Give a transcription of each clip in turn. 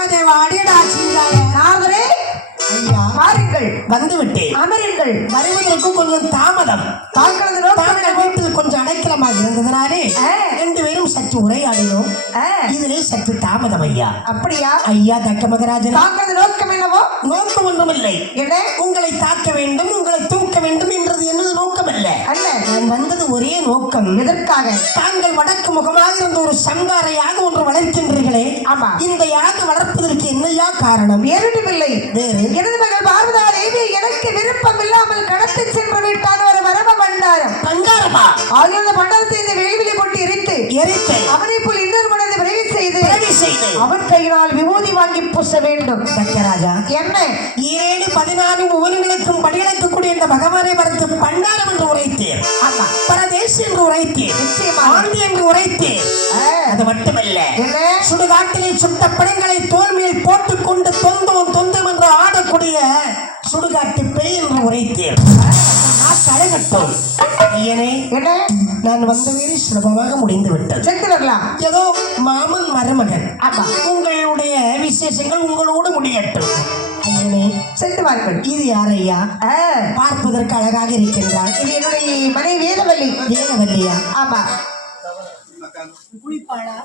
காமதேவா அடியடா செய்தாய நாரதரே ஐயா வாருங்கள், வந்து விட்டேன். அமருங்கள். வருவதற்கு கொஞ்சம் தாமதம். தாங்களது தாங்கள் வீட்டில் கொஞ்சம் அடைக்கலமாக இருந்ததுனாலே ரெண்டு பேரும் சற்று உரையாடினோம். இதிலே சற்று தாமதம் ஐயா. அப்படியா ஐயா தக்க மகராஜன், தாங்களது நோக்கம் என்னவோ? நோக்கம் ஒன்றுமில்லை. என்ன? உங்களை தாக்க வேண்டும், உங்களை தூக்க வேண்டும் என்றது எனது நோக்கம் அல்ல. நான் வந்தது ஒரே நோக்கம். எதற்காக? தாங்கள் வடக்கு முகமாக இருந்த ஒரு சங்கார யாக ஒன்று வளர்க்கின்றீர்களே, ஆமா, இந்த யாக வளர்ப்பதற்கு என்னையா காரணம்? ஏறிடவில்லை. வேறு எனது மகள் பார்வதா தேவி எனக்கு விருப்பம் இல்லாமல் கடத்தி சென்று விட்டான் ஒரு வரவ பண்டாரம். பண்டாரமா? ஆகிய பண்டாரத்தை இந்த வெளிவிலி போட்டு எரித்து அவனை போல் இன்னொரு மனதை விரைவு செய்து அவன் கையினால் விபூதி வாங்கி பூச வேண்டும். சக்கராஜா, என்ன 7, 14 ஒவ்வொருங்களுக்கும் படியெடுக்கக்கூடிய இந்த பகவானை பார்த்து பண்டாரம் என்று உரைத்தேன். ஆமா, பரதேசி என்று உரைத்தேன், ஆண்டி என்று உரைத்தேன். அது மட்டுமல்ல, சுடுகாட்டிலே சுட்ட படங்களை தோல்வியில் போட்டுக்கொண்டு தொந்தோம் தொந்தம் என்று ஆடக்கூடிய சுடுகாட்டு பேய் என்று உரைத்தேன். கழகட்டும் ஐயனே, நான் வந்த வேறு சுலபமாக முடிந்து விட்டது. சென்று வரலாம். ஏதோ மாமன் மருமகன், அப்பா உங்களுடைய விசேஷங்கள் உங்களோடு முடியட்டும். ஐயனே சென்று வாருங்கள். இது யார் ஐயா? பார்ப்பதற்கு அழகாக இருக்கின்றார். இது என்னுடைய மனைவி வேதவல்லி. வேதவல்லியா? ஆமா. குளிப்பாளா?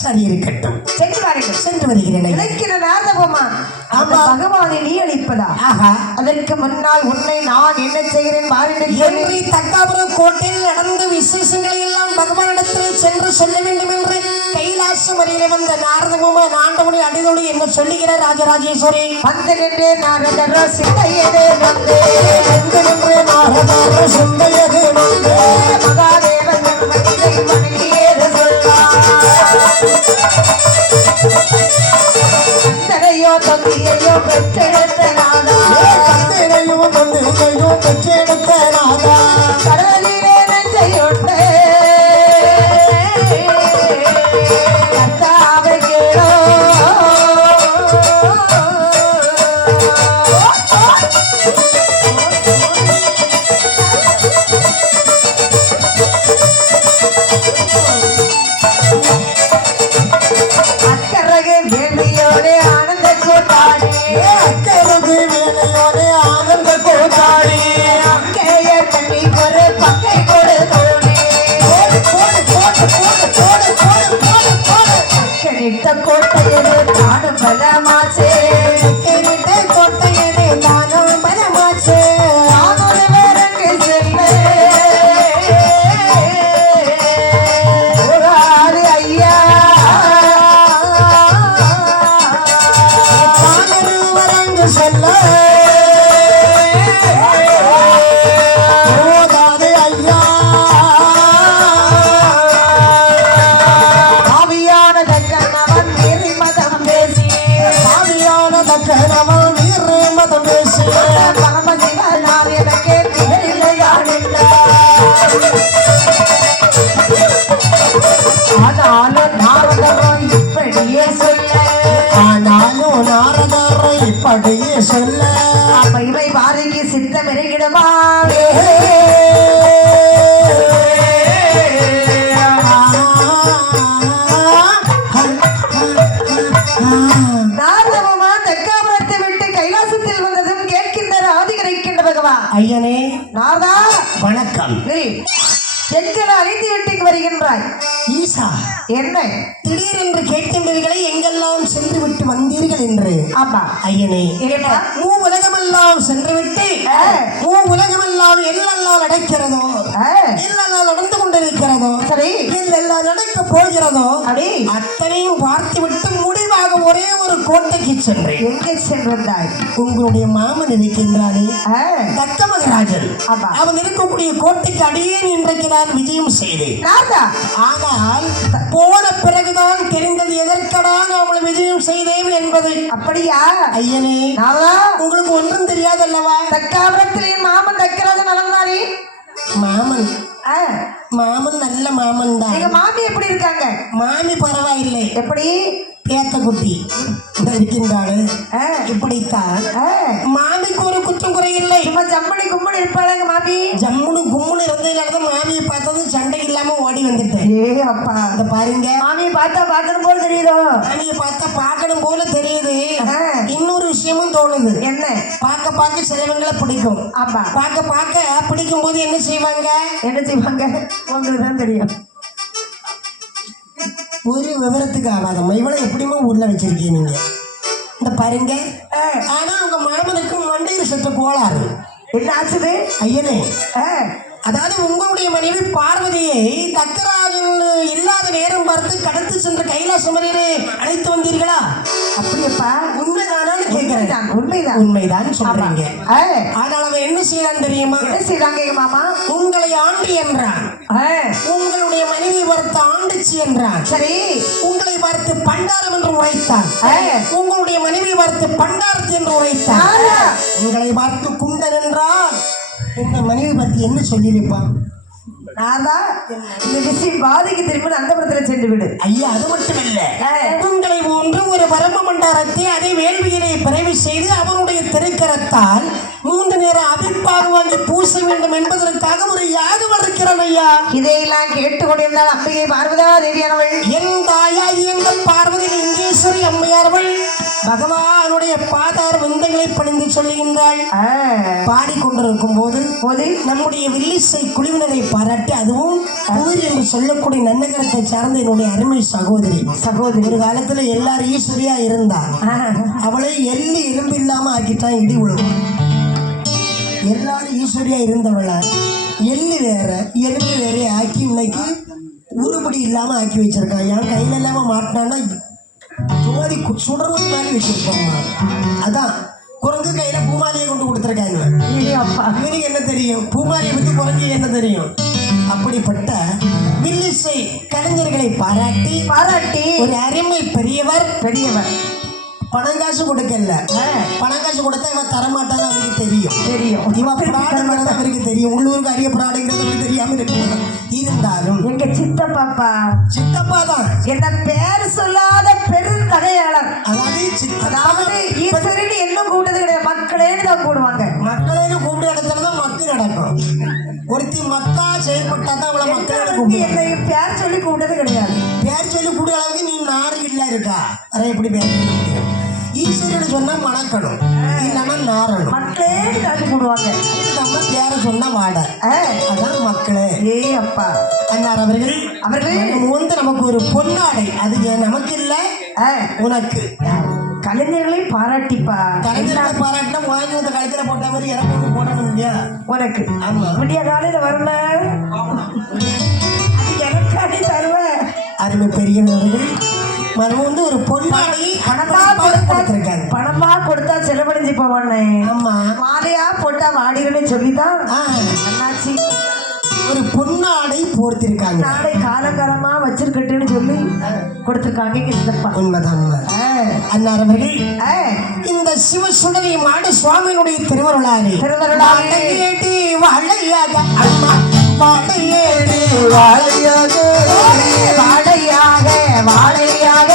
சரி, இருக்கட்டும். சென்று வாருங்கள். சென்று வருகிறேன். இலக்கிற நாதகமா பகவானை நீ அளிப்பதா? அதற்கு முன்னால் உன்னை நான் என்ன செய்கிறேன் பாருங்கள். தக்காபுரம் கோட்டையில் நடந்த விசேஷங்களை எல்லாம் பகவானிடத்தில் சென்று சொல்ல வேண்டும் என்று கைலாசம் அருகிலே வந்த நாரதகுமா ஆண்டவனை அடிதொழி என்ன சொல்லுகிறார் ராஜராஜேஸ்வரி. வந்து நின்று நாரதரோ சிந்தையது வந்து வந்து நின்று நாரதரோ சிந்தையது வந்து மகாதேவன் மனிதை மனைவியேறு தந்தையோ தந்தையோ பெற்றெடுத்த நாதா, தந்தையோ தந்தையோ பெற்றெடுத்த நாதா, கடலிலே நெஞ்சையுண்டு கர்த்தாவை கேளோ. அக்கரகு வேலையோடு ஆனந்த கூட்டாளி, அக்கரகு வேலையோடு ஆனந்த கூட்டாளி, அக்கைய தண்ணி ஒரு பக்கை கொடுத்தோடு அக்கனிட்ட கோட்டையது தானும் பலமாச்சே, அக்கனிட்ட கோட்டையது தானும் பலமாச்சே, நானொரு வேறங்கு செல்ல ஒரு ஐயா செல்ல ஓதாது ஐயா. ஆவியான தக்கனவன் நீர் மதம் பேசி, ஆவியான தக்கனவன் நீர் மதம் பேசி, பரமசிவனார் எனக்கு திகழில்லையாடில்லை. ஆனாலும் நாரதரோ இப்படியே சொல்ல, ஆனாலும் நாரதரோ இப்படியே சொல்ல, அப்ப இவை பாருங்க சித்தம் இறங்கிடுமா? நாரதமா தக்காபுரத்தை விட்டு கைலாசத்தில் வந்ததும் கேட்கின்ற ஆதிகரிக்கின்ற பகவான். ஐயனே நாரதா வணக்கம். எங்களை அழைத்து வீட்டுக்கு வருகின்றாய். ஈசா, என்ன திடீரென்று கேட்கின்றீர்களே எங்கெல்லாம் சென்று விட்டு வந்தீர்கள் என்று? ஆமா ஐயனே, மூ உலகமெல்லாம் சென்று விட்டு மூ உலகமெல்லாம் எல்லாம் நடக்கிறதோ, எல்லாம் நடந்து கொண்டிருக்கிறதோ, சரி எல்லாம் நடக்க போகிறதோ, அப்படி அத்தனையும் பார்த்து விட்டு முடிவாக ஒரே ஒரு கோட்டைக்கு சென்றேன். எங்கே சென்றாய்? உங்களுடைய மாமன் இருக்கின்றானே தக்க மகராஜன், அவன் இருக்கக்கூடிய கோட்டைக்கு அடியே இன்றைக்கு நான் விஜயம் செய்தேன். ஆனால் போன பிறகுதான் தெரிந்தது எதற்கடா நாம விஜயம் செய்தேன் என்பது. அப்படியா ஐயனே? உங்களுக்கு ஒன்றும் தெரியாதல்லவா? தக்காபுரத்திலே மாமன் தக்கராஜன் நலந்தானே? மாமன் மாமன் நல்ல மாமன் தான். எங்க மாமி எப்படி இருக்காங்க? மாமி பரவாயில்லை. எப்படி? பேத்த குட்டி இருக்கின்றாள். இப்படித்தான் மாமிக்கு ஒரு மட்டும் குறையில்லை. சும்மா ஜம்மனி கும்மனி இருப்பாளங்க மாமி. ஜம்முனு கும்முனு இருந்ததுனாலதான் மாமியை பார்த்தது சண்டை இல்லாம ஓடி வந்துட்டேன். ஏ அப்பா, அத பாருங்க. மாமியை பார்த்தா பார்க்கணும் போல தெரியுதோ. மாமியை பார்த்தா பார்க்கணும் போல தெரியுது. இன்னொரு விஷயமும் தோணுது. என்ன? பார்க்க பார்க்க சிலவங்களை பிடிக்கும். ஆமா, பார்க்க பார்க்க பிடிக்கும் போது என்ன செய்வாங்க? என்ன செய்வாங்க உங்களுக்கு தான் தெரியும். ஒரு விவரத்துக்கு ஆகாதம்மா, இவ்வளவு எப்படிமா உள்ள வச்சிருக்கீங்க நீங்க? இந்த பாருங்க. ஆனா உங்க மாமனுக்கு மண்டையில் சற்று கோளாறு. என்ன ஆச்சுது ஐயனே? அதாவது உங்களுடைய மனைவி பார்வதியை தக்கராஜன் இல்லாத நேரம் பார்த்து கடத்து சென்ற கைலாசமரையிலே அழைத்து வந்தீர்களா? அப்படியப்பா, உண்மைதானான்னு கேட்கிறேன். உண்மைதான். உண்மைதான் சொல்றீங்க. ஆனால் அவன் என்ன செய்யறான் தெரியுமா? என்ன செய்யறாங்க மாமா? உங்களை ஆண்டி என்றான். உங்களுடைய மனைவி பார்த்து ஆண்டுச்சி என்றான். சரி. உங்களை பார்த்து பண்டாரம் என்று உரைத்தான். உங்களுடைய மனைவி பார்த்து பண்டாரத்தி என்று உரைத்தான். உங்களை பார்த்து குண்டன் என்றான். உங்க மனைவி பத்தி என்ன சொல்லியிருப்பான்? நான்தான் இந்த விஷயம் பாதிக்கு திரும்ப அந்த படத்துல சென்று விடு. ஐயா, அது மட்டும் இல்ல, உங்களை போன்று ஒரு பரம மண்டாரத்தை அதே வேள்வியிலே பிறவி செய்து அவனுடைய திருக்கரத்தால் 3 நேரம் அபிப்பாக வாங்கி பூச வேண்டும் என்பதற்காக ஒரு யாகம் வளர்க்கிறான் ஐயா. இதையெல்லாம் கேட்டுக்கொண்டிருந்தால் அம்பிகை பார்வதா தேவியானவள், என் தாயாகி எங்கள் பார்வதி லிங்கேஸ்வரி அம்மையார்கள் பகவானுடைய பாதார் விந்தங்களை பணிந்து சொல்லுகின்றாள். பாடிக்கொண்டிருக்கும் போது நம்முடைய வில்லிசை குழுவினரை பாராட்டி, அதுவும் பூரி என்று சொல்லக்கூடிய நன்னகரத்தை சார்ந்த என்னுடைய அருமை சகோதரி ஒரு காலத்துல எல்லாரும் ஈஸ்வரியா இருந்தா, அவளை எள்ளி எலும்பு இல்லாம ஆக்கிட்டான் இடி உழுவும். எல்லாரும் ஈஸ்வரியா இருந்தவள எள்ளு வேற எலும்பு வேற ஆக்கி இன்னைக்கு உருப்படி இல்லாம ஆக்கி வச்சிருக்கான். என் கையில இல்லாம மாட்டினான்னா ஜோதி சுடர்வு மாதிரி வச்சிருக்கோம். அதான் குரங்கு கையில பூமாலியை கொண்டு கொடுத்துருக்காங்க. இவனுக்கு என்ன தெரியும்? பூமாலியை பத்தி குரங்கு என்ன தெரியும்? அப்படிப்பட்ட வில்லிசை கலைஞர்களை பாராட்டி ஒரு அருமை பெரியவர் பணம் காசு கொடுக்கல. பணம் காசு கொடுத்தா இவன் தரமாட்டான்னு அவருக்கு தெரியும். இவன் பிராடுங்கிறது அவருக்கு தெரியும். உள்ளூருக்கு அரிய பிராடுங்கிறது அவருக்கு தெரியாம இருக்கும். இருந்தாலும் எங்க சித்தப்பா தான் என்ன பேர் சொல்லாத பெருந்தகையாளர். அதாவது ஈஸ்வரன் இன்னும் கூட்டது கிடையாது, மக்களேன்னு தான் கூடுவாங்க. மக்களேன்னு கூப்பிட இடத்துலதான் மக்கள் நடக்கும். ஒருத்தி மக்கா செயல்பட்டா தான் அவளை மக்கள் என்னை பேர் சொல்லி கூப்பிட்டது கிடையாது. பேர் சொல்லி கூடுற அளவுக்கு நீ நாடுகிட்டா இருக்கா? அதை எப்படி பேர் சொல்ல முடியும்? ஈஸ்வரன் சொன்னா மணக்கணும், இல்லைன்னா நாரணும். மக்களே தாண்டி கூடுவாங்க. நம்ம பேரை சொன்னா வாட, அதான் மக்களே. அப்பா அண்ணார் அவர்கள் வந்து நமக்கு ஒரு பொன்னாடை, அது நமக்கு இல்ல உனக்கு. கலைஞர்களை பாராட்டிப்பா. கலைஞர்களை பாராட்டினா வாங்கி வந்து கழுத்துல போட்ட மாதிரி இறங்க போடணும் இல்லையா உனக்கு? ஆமா, விடிய காலையில வரல எனக்கு அடி தருவேன். அருமை பெரியவர்கள் மனம் வந்து ஒரு பொன்னாடி பணமா கொடுத்தா செலவழிஞ்சு போவானே. ஆமா, மாலையா போட்டா வாடிடுன்னு சொல்லிதான் அண்ணாச்சி ஒரு பொன்னாடை போர்த்திருக்காங்க. நாளை காலகாலமா வச்சிருக்கட்டுன்னு சொல்லி கொடுத்திருக்காங்க. உண்மைதான். அண்ணார் அவர்கள் இந்த சிவசுடரி மாடு சுவாமியினுடைய திருவருளாலே வாழையேடி வாழையாக அம்மா வாழையேடி வாழையாக வாழையாக வாழையாக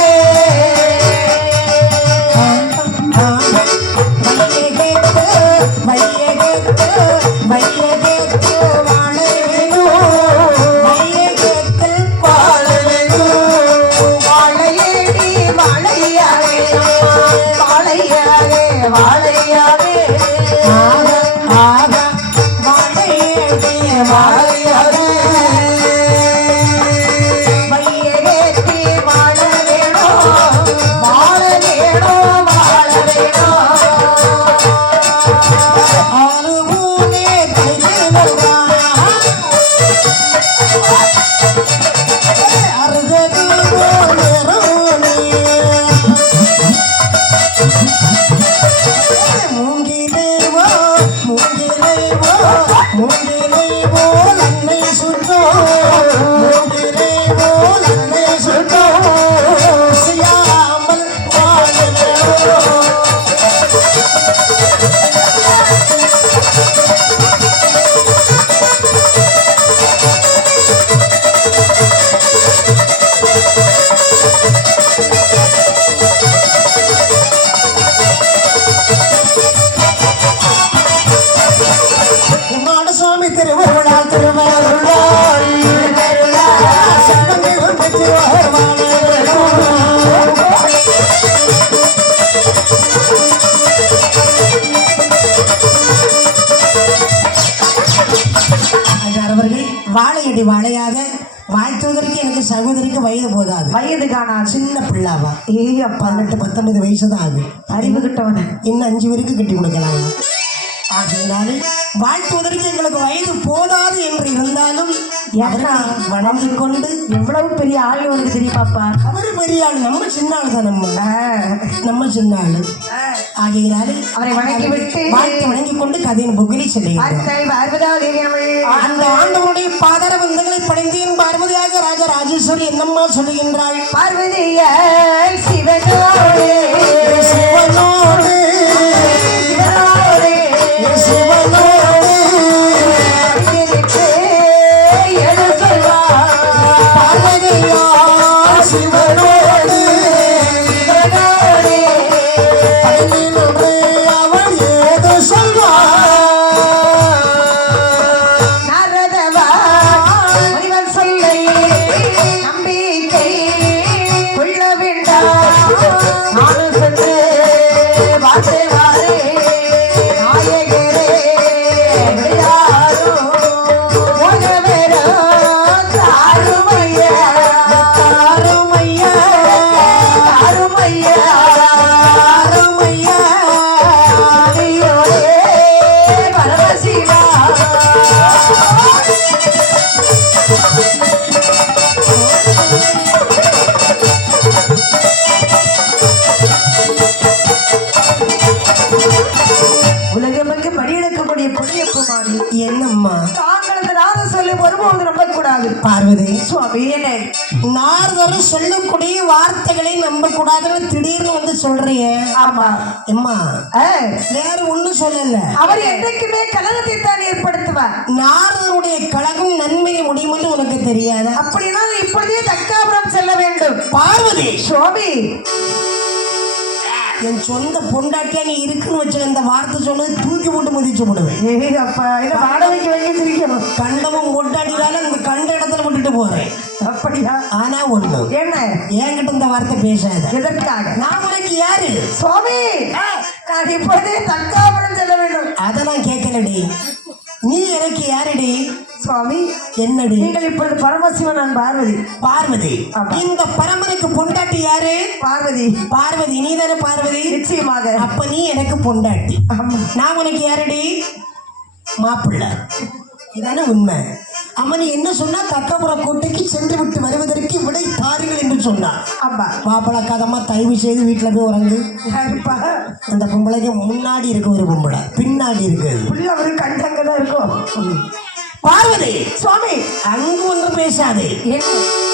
வாழையடி வாழையாக வாழ்த்துவதற்கு எனக்கு சகோதரிக்கு வயது போதாது. வயது காணாது. சின்ன பிள்ளாவா, அப்பா 18-19 வயசு தான் ஆகும். அறிவு கிட்டவன இன்னும் 5 பேருக்கு கட்டி கொடுக்கலாம். ஆகையினால வாழ்த்துவதற்கு எங்களுக்கு வயது போதாது என்று இருந்தாலும் வளர்ந்து கொண்டு எவ்வளவு பெரிய ஆள் உனக்கு தெரியுமாப்பா? அவரு பெரிய ஆள், நம்ம சின்ன ஆள் தான். நம்ம சின்ன ஆளு. ஆகையினால அவரை வணங்கி விட்டு வாழ்த்து வணங்கி கொண்டு கதையின் புகழி செல்லுகிறேன். அந்த ஆண்டவருடைய பாதார பந்தங்களை படைந்தேன் பார்வதியாக ராஜ ராஜேஸ்வரி என்னம்மா சொல்லுகின்றாள்? பார்வதிய சிவனோடு சிவனோடு என்னம்மா பார்வதி சுவாமி என்ன நாரதர் சொல்லக்கூடிய வார்த்தைகளை நம்ப கூடாதுன்னு திடீர்னு வந்து சொல்றியே? ஆமா அம்மா, வேற ஒண்ணும் சொல்லல. அவர் என்றைக்குமே கலகத்தை தான் ஏற்படுத்துவார். நாரதருடைய கலகம் நன்மையை முடியும் என்று உனக்கு தெரியாது. அப்படின்னா இப்பொழுதே தக்காபுரம் செல்ல வேண்டும். பார்வதி சுவாமி, என் சொந்த பொண்டாட்டியா நீ இருக்குன்னு வச்ச இந்த வார்த்தை சொன்னது தூக்கி போட்டு முதிச்சு போடுவேன். அப்பா என்ன வாடகைக்கு வாங்கி சிரிக்கணும். கண்டமும் பொண்டாட்டினால இந்த கண்ட இடத்துல விட்டுட்டு போறேன். அப்படியா? ஆனா ஒண்ணு, என்ன? என்கிட்ட இந்த வார்த்தை பேசாத. எதற்காக? நான் உனக்கு யாரு? சுவாமி, நான் இப்பொழுதே தக்காபுரம் செல்ல வேண்டும். அதை நான் கேட்கலடி. நீ எனக்கு யாரடி? சுவாமி, என்னடி? நீங்கள் இப்பொழுது பரமசிவன், நான் பார்வதி. பார்வதி, இந்த பரமனுக்கு பொண்டாட்டி யாரு? பார்வதி. பார்வதி, நீ தானே பார்வதி? நிச்சயமாக. அப்ப நீ எனக்கு பொண்டாட்டி, நான் உனக்கு யாரடி? மாப்பிள்ளை. இதானே உண்மை. அவன் என்ன சொன்னா, தக்கபுர கோட்டைக்கு சென்று விட்டு வருவதற்கு விடை தாருங்கள் என்று சொன்னான். அம்மா, மாப்பிள்ளை கதமா தயவு செய்து வீட்டுல போய் உறங்கு. அந்த பொம்பளைக்கு முன்னாடி இருக்கு ஒரு பொம்பளை, பின்னாடி இருக்கு ஒரு கண்டங்கதான் இருக்கும். பார்வதி, சுவாமி, அங்கு ஒன்று பேசாது.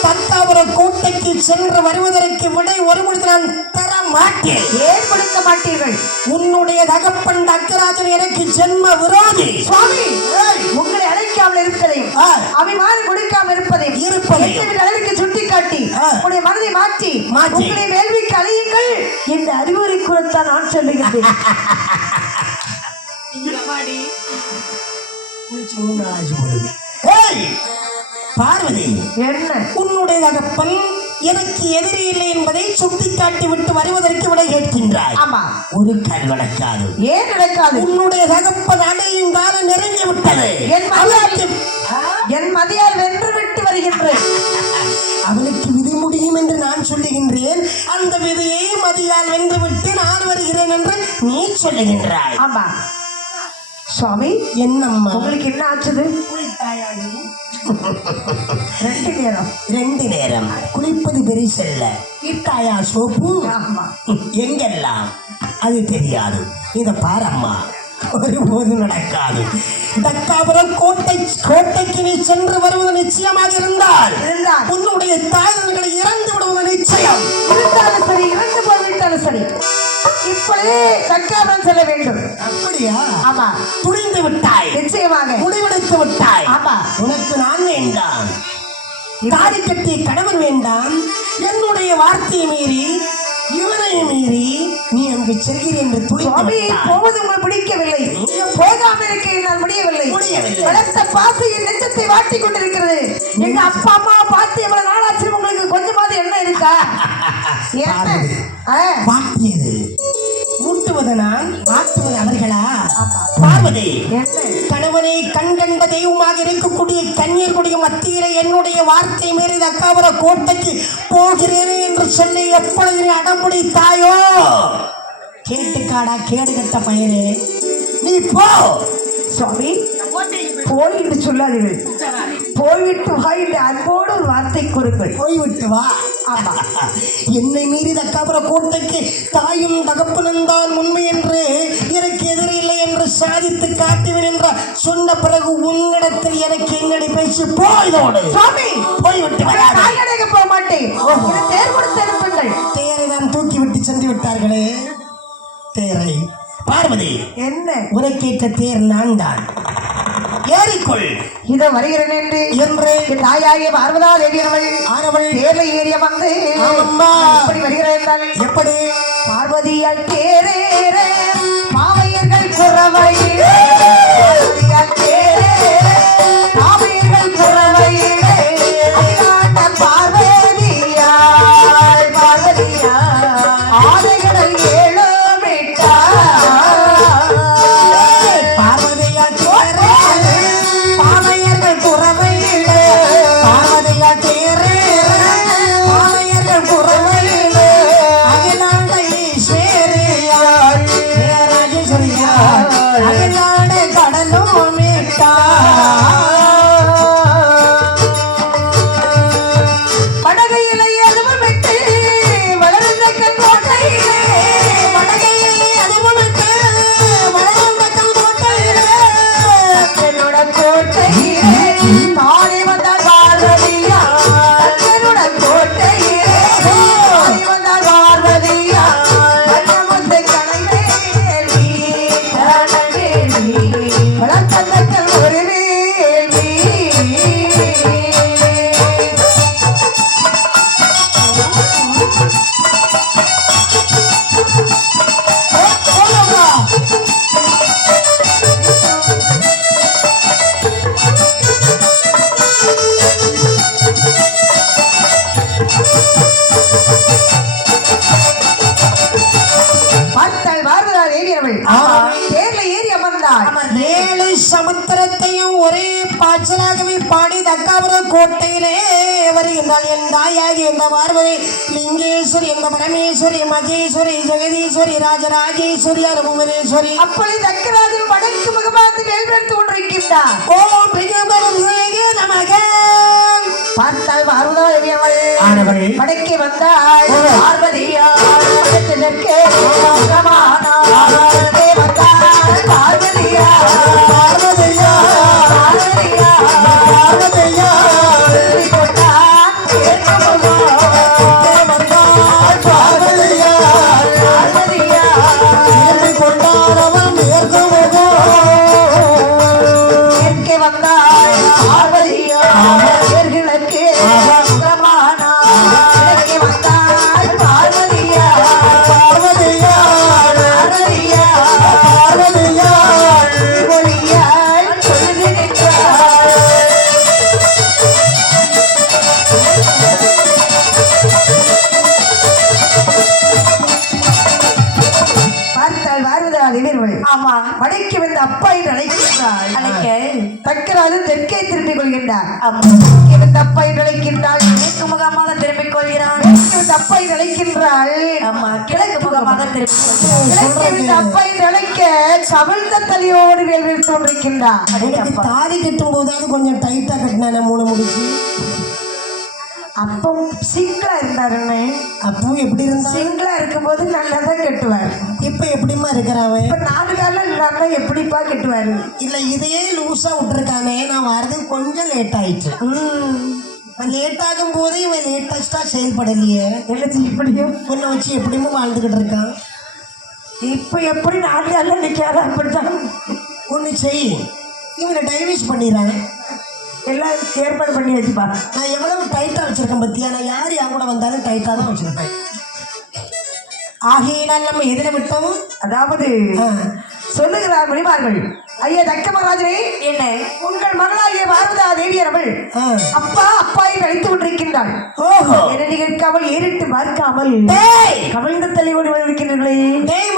தக்காபுர கோட்டைக்கு சென்று வருவதற்கு விடை ஒரு பொழுது நான் தர மாட்டேன். ஏன் கொடுக்க மாட்டீர்கள்? உன்னுடைய தகப்பன் தக்கராஜன் எனக்கு ஜென்ம விரோதி. சுவாமி, உங்களை அழைக்காமல் இருப்பதையும் அபிமானம் கொடுக்காமல் இருப்பதையும் அளவிற்கு சுட்டி காட்டி உங்களுடைய மனதை மாற்றி உங்களை வேள்விக்கு அழையுங்கள் இந்த அறிவுரை கூறத்தான் நான் சொல்லுகிறேன். பார்வதி, என்ன? உன்னுடைய தகப்பன் எனக்கு எதிரி இல்லை என்பதை சுட்டிக்காட்டி விட்டு வருவதற்கு விடை கேட்கின்றாய். ஆமா, ஒரு கல் நடக்காது. ஏன் நடக்காது? உன்னுடைய தகப்பன் அடையும் காலம் நெருங்கி விட்டது. என் மதியால் வென்று விட்டு வருகின்றேன். அவனுக்கு விதி முடியும் என்று நான் சொல்லுகின்றேன். அந்த விதியை மதியால் வென்று விட்டு நான் வருகிறேன் என்று நீ சொல்லுகின்றாய். ஆமா சுவாமி, என்னம்மா உங்களுக்கு என்ன ஆச்சுது? ரெண்டு நேரம் குளிப்பது பெரிசல்ல. இட்டாயா சோப்பு? எங்கெல்லாம் அது தெரியாது. இத பாரம்மா, ஒருபோது நடக்காது. தக்காபுரம் கோட்டைக்கு நீ சென்று வருவது நிச்சயமாக இருந்தால் உன்னுடைய தாய்தர்களை இறந்து விடுவது நிச்சயம். இருந்தாலும் சரி, இறந்து போய்விட்டாலும் சரி, இப்பொழுதே தக்காபுரம் செல்ல வேண்டும். அப்படியா? ஆமா. துணிந்து விட்டாய். நிச்சயமாக முடிவெடுத்து விட்டாய். ஆமா. உனக்கு நான் வேண்டாம், தாடி கட்டிய கணவன் வேண்டாம். என்னுடைய வார்த்தையை மீறி, இவரை மீறி நீ அங்கு செல்கிறேன் என்று போவது உங்களுக்கு பிடிக்கவில்லை. போகாமல் இருக்க என்னால் முடியவில்லை. வளர்த்த பாசையின் நெஞ்சத்தை வாட்டி கொண்டிருக்கிறது. எங்க அப்பா அம்மா பார்த்து எவ்வளவு நாளாச்சு, உங்களுக்கு கொஞ்சமாவது என்ன இருக்கா? வாட்டியது ஊட்டுவது நான், வாட்டுவது அவர்களா? பார்வதி, என்ன கணவனை கண்கண்ட தெய்வமாக இருக்கக்கூடிய கன்னியர்களுடைய மத்தியில என்னுடைய வார்த்தை மீறி தக்காபுர கோட்டைக்கு போகிறேன் என்று சொல்லி எப்பொழுது நீ அடம்பிடித்தாயோ, கேட்டுக்காடா கேடு கட்ட பையனே, நீ போ. சுவாமி போய் என்று சொல்லாதீர்கள், போய்விட்டு வா என்று அன்போடு ஒரு வார்த்தை கூறுங்கள். போய்விட்டு வா. ஆமா, என்னை மீறி தக்காபுர கோட்டைக்கு தாயும் தகப்பனும் தான் உண்மை என்று எனக்கு எதிரில்லை என்று சாதித்து காட்டுவேன் என்ற சொன்ன பிறகு உன்னிடத்தில் எனக்கு என்னடி பேசி போய்தோடு. சுவாமி போய்விட்டு நான் போக மாட்டேன். தேர் கொடுத்து அனுப்புங்கள். தேரை தான் தூக்கி விட்டு சென்று விட்டார்களே. தேரை பார்வதி, என்ன உனக்கேற்ற தேர் நான் தான், ஏறிக்கொள். இதோ வருகிறேன் என்று என் தாயாகிய பார்வதா தேவி அவள் தேர்ல ஏறிய வந்து எப்படி வருகிறேன் என்றால், எப்படி பார்வதியால் தேரேற மாமையர்கள் குறவையிலே, பார்வதியால் தேரேற மாமையர்கள் குறவையிலே, அல்லாண்ட பார்வதியால் ஆதைகள் ஏழோ ஏழு சமுத்திரத்தையும் ஒரே பாய்ச்சலாகவே பாடி தக்காபுர கோட்டையிலே வருகின்றாள் என் தாயாகி என்ற பார்வதி லிங்கேஸ்வரி என்ற பரமேஸ்வரி மகேஸ்வரி ஜெகதீஸ்வரி ராஜராஜேஸ்வரி அனுபவனேஸ்வரி. அப்படி தக்கராஜன் வடக்கு முகமாத்து வேல்வெடுத்து கொண்டிருக்கின்றார். ஓம் பிரியம்பரே நமக. பார்த்தால் பார்வதா தேவி வடக்கே வந்தாள். பார்வதியார் பக்கத்திற்கு வடக்கு வந்து அப்பா என்று அழைக்கின்றாள். தக்கராது தெற்கே திரும்பிக் கொள்கின்றார். அப்பா என்று அழைக்கின்றாள். மேற்கு முகமாக திரும்பிக் கொள்கிறான். அப்பா என்று அழைக்கின்றாள். கிழக்கு முகமாக திரும்பிக் அப்பா என்று அழைக்க கவிழ்ந்த தலையோடு வேல்வேல் தோன்றிருக்கின்றார். தாலி கட்டும் போதாவது கொஞ்சம் டைட்டா கட்டினா 3 முடிச்சு. அப்போ சிங்கிளா இருந்தாருன்னு. அப்போ எப்படி இருந்தா? சிங்கிளா இருக்கும்போது நல்லதான் கட்டுவார். இப்ப எப்படிமா இருக்கிறான்? இப்ப 4 காலம் இருந்தாருன்னா எப்படிப்பா கட்டுவாரு? இல்ல இதையே லூஸா விட்டுருக்கானே. நான் வர்றதுக்கு கொஞ்சம் லேட் ஆயிடுச்சு. லேட் ஆகும் போது இவன் லேட்டஸ்டா செயல்படலையே. இப்படியும் பொண்ணை வச்சு எப்படியும் வாழ்ந்துகிட்டு இருக்கான். இப்ப எப்படி 4 காலம் நிக்காத அப்படித்தான். ஒண்ணு செய், இவனை டைவர்ஸ் பண்ணிடுறாங்க. எல்லாம் ஏற்பாடு பண்ணி வச்சுப்பா. நான் எவ்வளவு டைட்டா வச்சிருக்கேன் பத்தியா? நான் யார் என் கூட வந்தாலும் டைட்டா தான் வச்சிருப்பேன். ஆகையினால் நம்ம எதிர விட்டோம். அதாவது சொல்லுகிறார் மணிமார்கள், ஐயா தக்க மகாராஜனே, என்ன உங்கள் மகளாகிய பார்வதா தேவியரவள் அப்பா அப்பாயை அழைத்து கொண்டிருக்கின்றாள். என்ன கேட்காமல் ஏறிட்டு பார்க்காமல் கவிழ்ந்த தலையோடு இருக்கின்றீர்களே.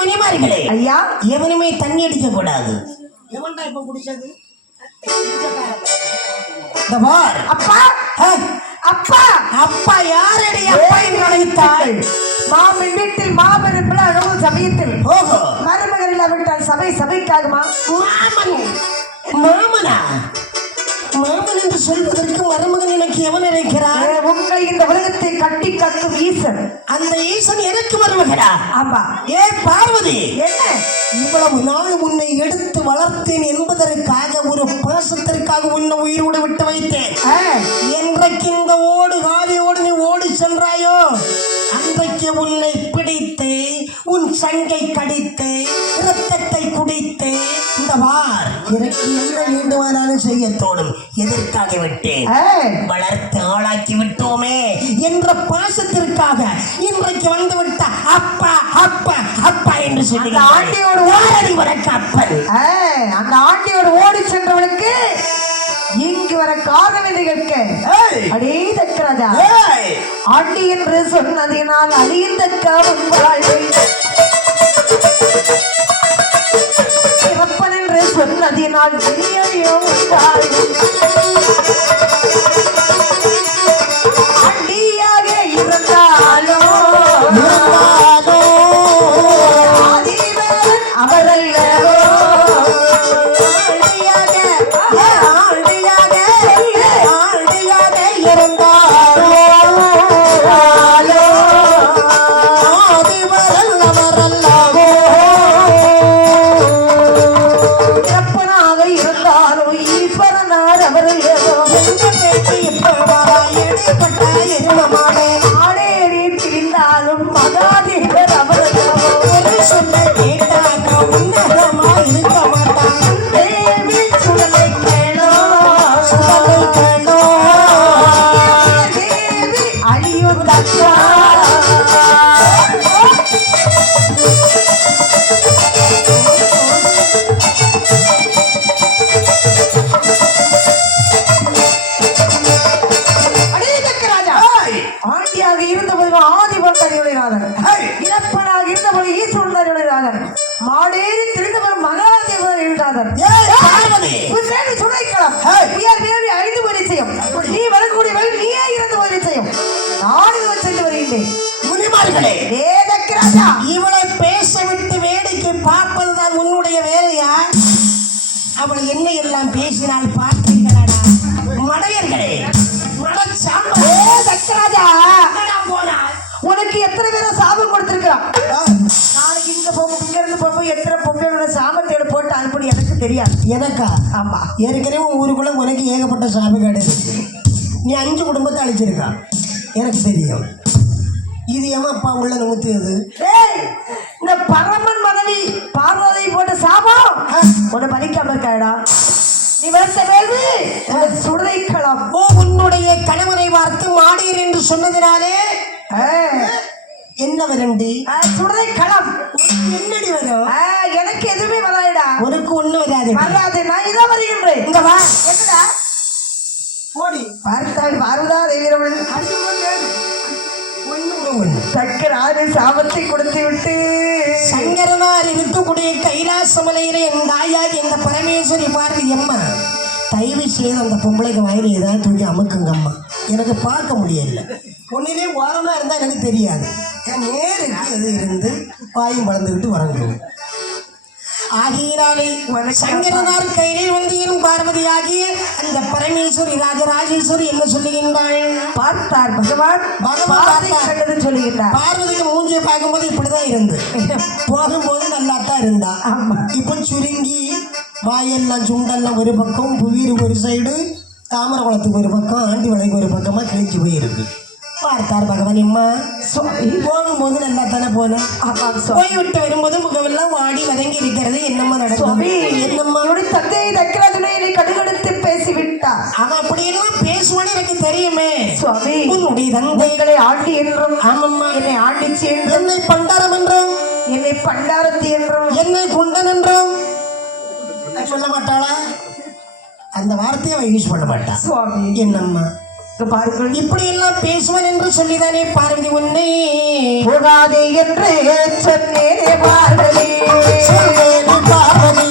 மணிமார்களே, ஐயா எவனுமே தண்ணி அடிக்க கூடாது. எவன்டா இப்ப குடிச்சது? இந்த பார். அப்பா ஏய், அப்பா அப்பா யாரடி அப்பா என்று அழைத்தாள்? மாமன் வீட்டில் மாபெரும் விழா நடக்கும் சமயத்தில் ஓஹோ, மருமகன் இல்லாவிட்டால் சபை சபைக்காகுமா? மாமன். மாமனா? மாமன் என்று சொல்வதற்கு மருமகன் எனக்கு எவன் இருக்கிறான்? உங்களை இந்த உலகத்தை கட்டி கட்டும் ஈசன். அந்த ஈசன் எனக்கு மருமகனா? ஆமா. ஏ பார்வதி, என்ன இவ்வளவு நாள் உன்னை எடுத்து வளர்த்தேன் என்பதற்காக, ஒரு பாசத்திற்காக உன்னை உயிரோடு விட்டு வைத்தேன். என்றைக்கு இந்த ஓடு காலியோடு நீ ஓடி சென்றாயோ, அன்றைக்கு உன்னை பிடித்து உன் சங்கை கடித்து இரத்தத்தை குடித்து இந்த வார் எனக்கு என்ன வேண்டுமானாலும் செய்ய தோணும். எதற்காக விட்டேன்? வளர்த்து ஆளாக்கி விட்டோமே என்ற பாசத்திற்காக இன்றைக்கு வந்து விட்ட அப்பா அப்பா அப்பா என்று சொல்லி ஆண்டியோடு ஓடி வரக்க அப்பன். அந்த ஆண்டியோடு ஓடி சென்றவனுக்கு இங்கு வர காரணம் என்று கேட்க, அடே தக்கராஜா, ஆண்டி என்று சொன்னதினால் அழியத்தக்க வாழ்வை, சிறப்பன் என்று சொன்னதினால் பெரிய வாழ்வு, ஆண்டியாக இருந்தாலும் ஆதிவரன் அவரல்லவோ, மாடேறி தெரிந்தவர் மகாதேவர் இருந்தார். ஐந்து பரிச்சயம் நீ வரக்கூடிய நீயே இருந்து பரிச்சயம் நான் சென்று வருகின்றேன். முனிமார்களே, இவளை பேச விட்டு வேடிக்கை பார்ப்பதுதான் உன்னுடைய வேலையா? அவள் என்ன எல்லாம் பேசினால் பார்த்தீர்களா? மடையர்களே, உனக்கு எத்தனை பேரை சாபம் கொடுத்திருக்கிறான்? நாளைக்கு இங்க இருந்து போகும்போது எத்தனை பொம்பளோட சாபத்தோட போட்டு அனுப்பி எனக்கு தெரியாது. எனக்கா? ஆமா. ஏற்கனவே ஊருக்குள்ள உனக்கு ஏகப்பட்ட சாபம் கிடையாது. நீ 5 குடும்பத்தை அழிச்சிருக்கா, எனக்கு தெரியும். இது ஏமாப்பா உள்ள நமுத்துது? இந்த பரமன் மனைவி பார்வதி போட்ட சாபம் உன்னை பலிக்காம இருக்காடா. நீ வருஷ வேள்வி சுடலைக்கலாம். ஓ, உன்னுடைய கணவனை பார்த்து மாடீர் என்று சொன்னதினாலே என்ன வரண்டி? சுடலை களம். என்னடி வரும்? எனக்கு எதுவுமே வராடா. உனக்கு ஒண்ணு வராது. வராது. நான் இதான் வருகின்றேன். இங்க வா. என்னடா ஓடி பார்த்தாள் பார்வதா தேவிரவள் சக்கராறு சாபத்தை கொடுத்து விட்டு சங்கரனார் இருக்கக்கூடிய கைலாசமலையில என் தாயாகி இந்த பரமேஸ்வரி பார்வதி அம்மா, தயவு செய்து அந்த பொம்பளைக்கு வாயில ஏதாவது தூக்கி அமுக்குங்க அம்மா, எனக்கு பார்க்க முடியல. ஒன்னிலே ஓரமா இருந்தா எனக்கு தெரியாது. என் நேருக்கு எது இருந்து வாயும் வளர்ந்துக்கிட்டு வரங்கும். ஆகியினாலே சங்கரனார் கையிலே வந்து என் பார்வதி ஆகிய அந்த பரமேஸ்வரி ராஜராஜேஸ்வரி என்ன சொல்லுகின்றாள்? பார்த்தார் பகவான் பகவான் சொல்லுகின்றார். பார்வதிக்கு மூஞ்சியை பார்க்கும்போது இப்படிதான் இருந்து, போகும்போது நல்லா தான் இருந்தா. இப்ப சுருங்கி வாயெல்லாம் சுண்டெல்லாம் ஒரு பக்கம், புவீர் ஒரு சைடு, தாமரை குளத்துக்கு ஒரு பக்கம், ஆண்டி வளைக்கு ஒரு பக்கமா கிழிச்சு போயிருக்கு. பார்த்தார் பகவான் அம்மா, போகும்போது நல்லா தானே போனேன், போய் விட்டு வரும்போது முகமெல்லாம் வாடி வதங்கி இருக்கிறது. என்னம்மா நடக்கும்? என்னம்மா தந்தை தக்கராஜனை கடுகடுத்து பேசிவிட்டா. அவன் அப்படியெல்லாம் பேசுவான்னு எனக்கு தெரியுமே சுவாமி. உன்னுடைய தந்தைகளை ஆண்டி என்றும், ஆமம்மா என்னை ஆண்டிச்சு என்றும், என்னை பண்டாரம் என்றும், என்னை பண்டாரத்தி என்றும், என்னை குண்டன் என்றும் சொல்ல மாட்டாளா? அந்த வார்த்தையை அவன் யூஸ் பண்ண மாட்டான். சுவாமி என்னம்மா பாருங்கள், இப்படி எல்லாம் பேசுவான் என்று சொல்லிதானே பார்வதி உன்னை போகாதே என்று சொன்னேனே பார்வதி, பார்வதி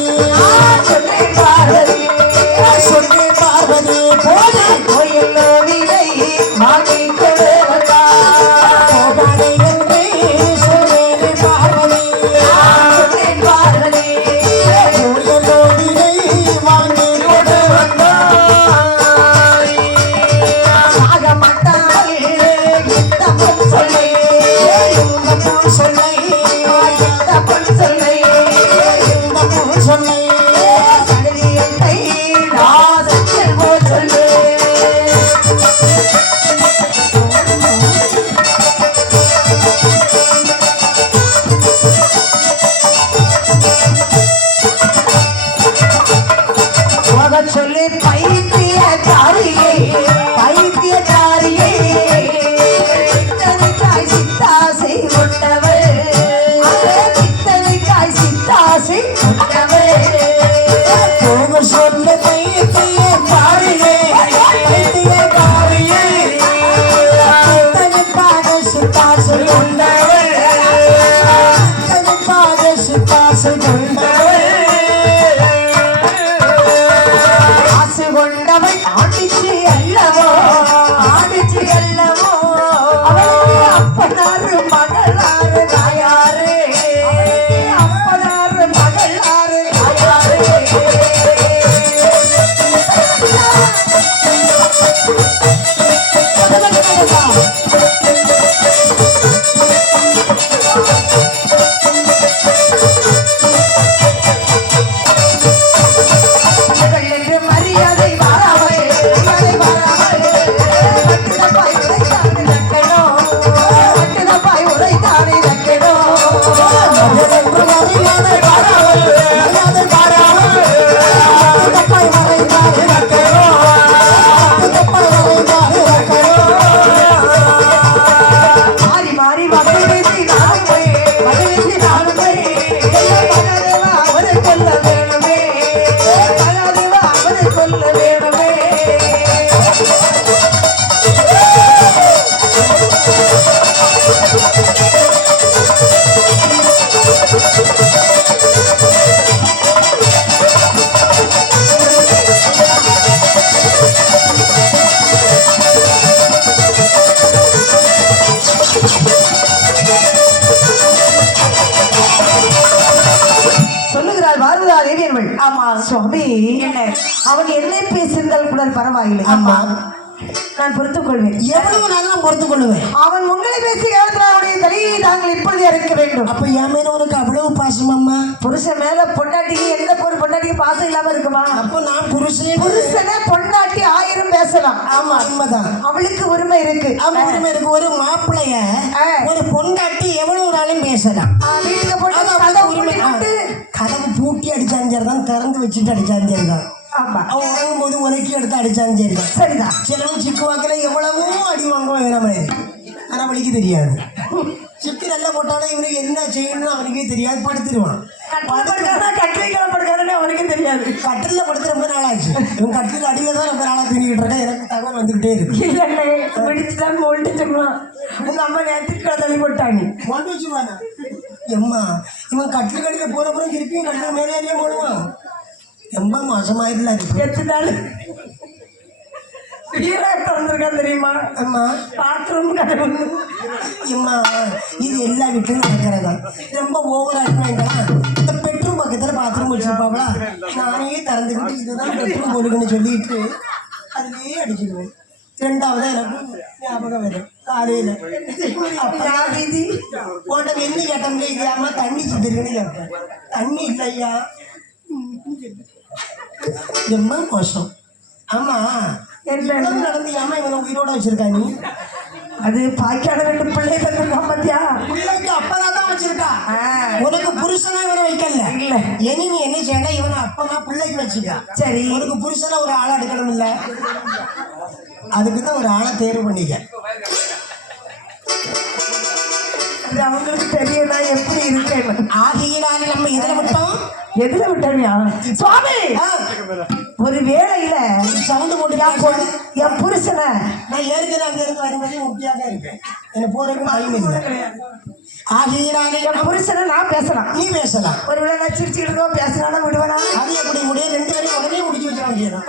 சாரதா தேவி என்பள். ஆமா சுவாமி என்ன அவன் என்னை பேசியிருந்தால் கூட பரவாயில்லை. ஆமா நான் பொறுத்துக் கொள்வேன். எவ்வளவு நல்லா பொறுத்துக் கொள்ளுவேன். அவன் உங்களை பேசி காலத்தில் அவனுடைய தலையை தாங்கள் இப்பொழுது இறக்க வேண்டும். அப்ப என் மேல உனக்கு அவ்வளவு பாசமாம்மா? புருஷன் மேல பொண்டாட்டிக்கு எந்த ஒரு பொண்டாட்டிக்கு பாசம் இல்லாம இருக்குமா? அப்ப நான் புருஷன் புருஷனை பொண்டாட்டி 1000 பேசலாம். ஆமா உண்மைதான். அவளுக்கு உரிமை இருக்கு. ஆமா உரிமை இருக்கு. ஒரு மாப்பிளைய ஒரு பொண்டாட்டி எவ்வளவு நாளும் பேசலாம். வீட்டுக்கு போட்டு கதவு பூட்டி அடிச்சாலும் சரிதான், திறந்து வச்சுட்டு அடிச்சாலும் சரிதான். ஆமா அவன் உறங்கும் போது உலக்கி எடுத்து அடிச்சாலும் சரிதான். சரிதான். சிலவும் சிக்கு வாக்கில எவ்வளவோ அடி வாங்குவோம் வேற மாதிரி. ஆனா அவளுக்கு தெரியாது. சிக்கு நல்லா போட்டாலும் இவனுக்கு என்ன செய்யணும்னு அவனுக்கே தெரியாது. படுத்துருவான். கட்டில அவனுக்கு தெரியாது. கட்டில படுத்து ரொம்ப நாள் ஆச்சு. இவன் கட்டில அடியில தான் ரொம்ப நாளா தூங்கிட்டு இருக்கேன். எனக்கு தகவல் வந்துகிட்டே இருக்கு. பிடிச்சுதான் மோல்ட்டுச்சுமா. உங்க அம்மா நேரத்துக்கு தள்ளி போட்டாங்க. மோல்ட்டு வச்சுருவாங்க. எம்மா இவன் கட்டில கடிக்க போறப்பறம் திருப்பியும் கட்டில மேலே ஏறியே போடுவான். ரொம்ப மோசமாயிடல இருக்கு. எத்தனாலும் திறந்திருக்கான் தெரியுமா? அம்மா பாத்ரூம் கதவு. அம்மா இது எல்லா வீட்டிலும் நடக்கிறதா. ரொம்ப ஓவரா இருக்குங்களா? இந்த பெட்ரூம் பக்கத்துல பாத்ரூம் வச்சிருப்பாங்களா? நானே திறந்துக்கிட்டு இதுதான் பெட்ரூம் போலுக்குன்னு சொல்லிட்டு அதுலயே அடிச்சிடுவேன். ரெண்டாவது எனக்கு ஞாபகம் வரும் காலையில உன்கிட்ட என்ன கேட்டோம்ல, இது அம்மா தண்ணி சித்திருக்குன்னு கேட்பேன். தண்ணி இல்லையா? ரொம்ப மோசம். ஆமா நடந்து ஏமா இவனை உயிரோட வச்சிருக்கா நீ? அது பாய்க்கான 2 பிள்ளை தந்திருக்கான் பாத்தியா? பிள்ளைக்கு அப்பதான் தான் வச்சிருக்கா. உனக்கு புருஷனா இவனை வைக்கல. இல்ல இனி நீ என்ன செய்யணும், இவனை அப்பனா பிள்ளைக்கு வச்சுக்கா. சரி உனக்கு புருஷனா ஒரு ஆளை எடுக்கணும் இல்ல, அதுக்குதான் ஒரு ஆளை தேர்வு பண்ணிக்க. அவங்களுக்கு தெரியல எப்படி இருக்கேன். ஆகியினாலே நம்ம எதிர விட்டோம். எதுல விட்டானியா சுவாமி? ஒரு வேளையில சவுண்டு போட்டு என் புருஷனை நான் ஏற்கனவே அங்க இருந்து வரும்போது முக்கியாக இருக்கேன். எனக்கு போறதுக்கு டைம் இல்லை. ஆகியினாலே என் புருஷனை நான் பேசலாம், நீ பேசலாம். ஒரு வேளை நான் சிரிச்சுக்கிட்டு பேசினாலும் விடுவேனா? அது எப்படி முடியும்? 2 பேரும் உடனே முடிச்சு வச்சிட வேண்டியதான்.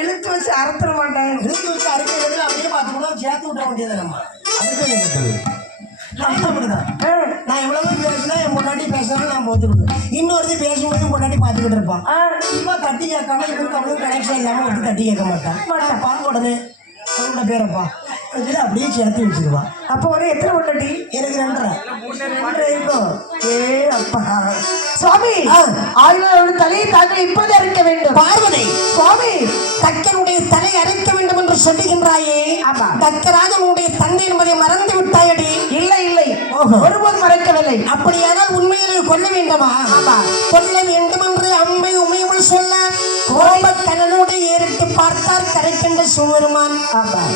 இழுத்து வச்சு அறுத்துட மாட்டேன். இழுத்து வச்சு அறுக்கிறது அப்படியே பார்த்துக்கூட சேர்த்து விட வேண்டியது நம்ம. அதுக்கு நான் எவ்வளவு பேசினா என் பொண்டாட்டி பேசினாலும் நான் பார்த்துக்கிட்டு, இன்னொருத்தி பேசும்போது பொண்டாட்டி பார்த்துக்கிட்டு இருப்பான். இவன் தட்டி கேட்காம இவருக்கு அவ்வளவு கனெக்ஷன் இல்லாம வந்து தட்டி கேட்க மாட்டான். பால் உடனே அவனோட பேரப்பா அப்படியே சேர்த்து வச்சிருவான். அப்போ ஒரு எத்தனை பொண்டாட்டி? எனக்கு 2.5 இருக்கும். ஏ அப்பா சுவாமி, ஆயுளோட தலையை தாங்கள் இப்போது அரைக்க வேண்டும். பார்வதி சுவாமி, தக்கனுடைய தலை அரைக்க வேண்டும் என்று சொல்லுகின்றாயே, தக்கராஜனுடைய தந்தை என்பதை மறந்து விட்டாயடி. இல்லை இல்லை, ஒருபோது மறைக்கவில்லை. அப்படியானால் உண்மையிலே கொல்ல வேண்டுமா? கொல்ல வேண்டும் என்று அம்மை உமையுள் சொல்ல கோபக்கனனோடு ஏறிட்டு பார்த்தார் கரைக்கின்ற சிவபெருமான்.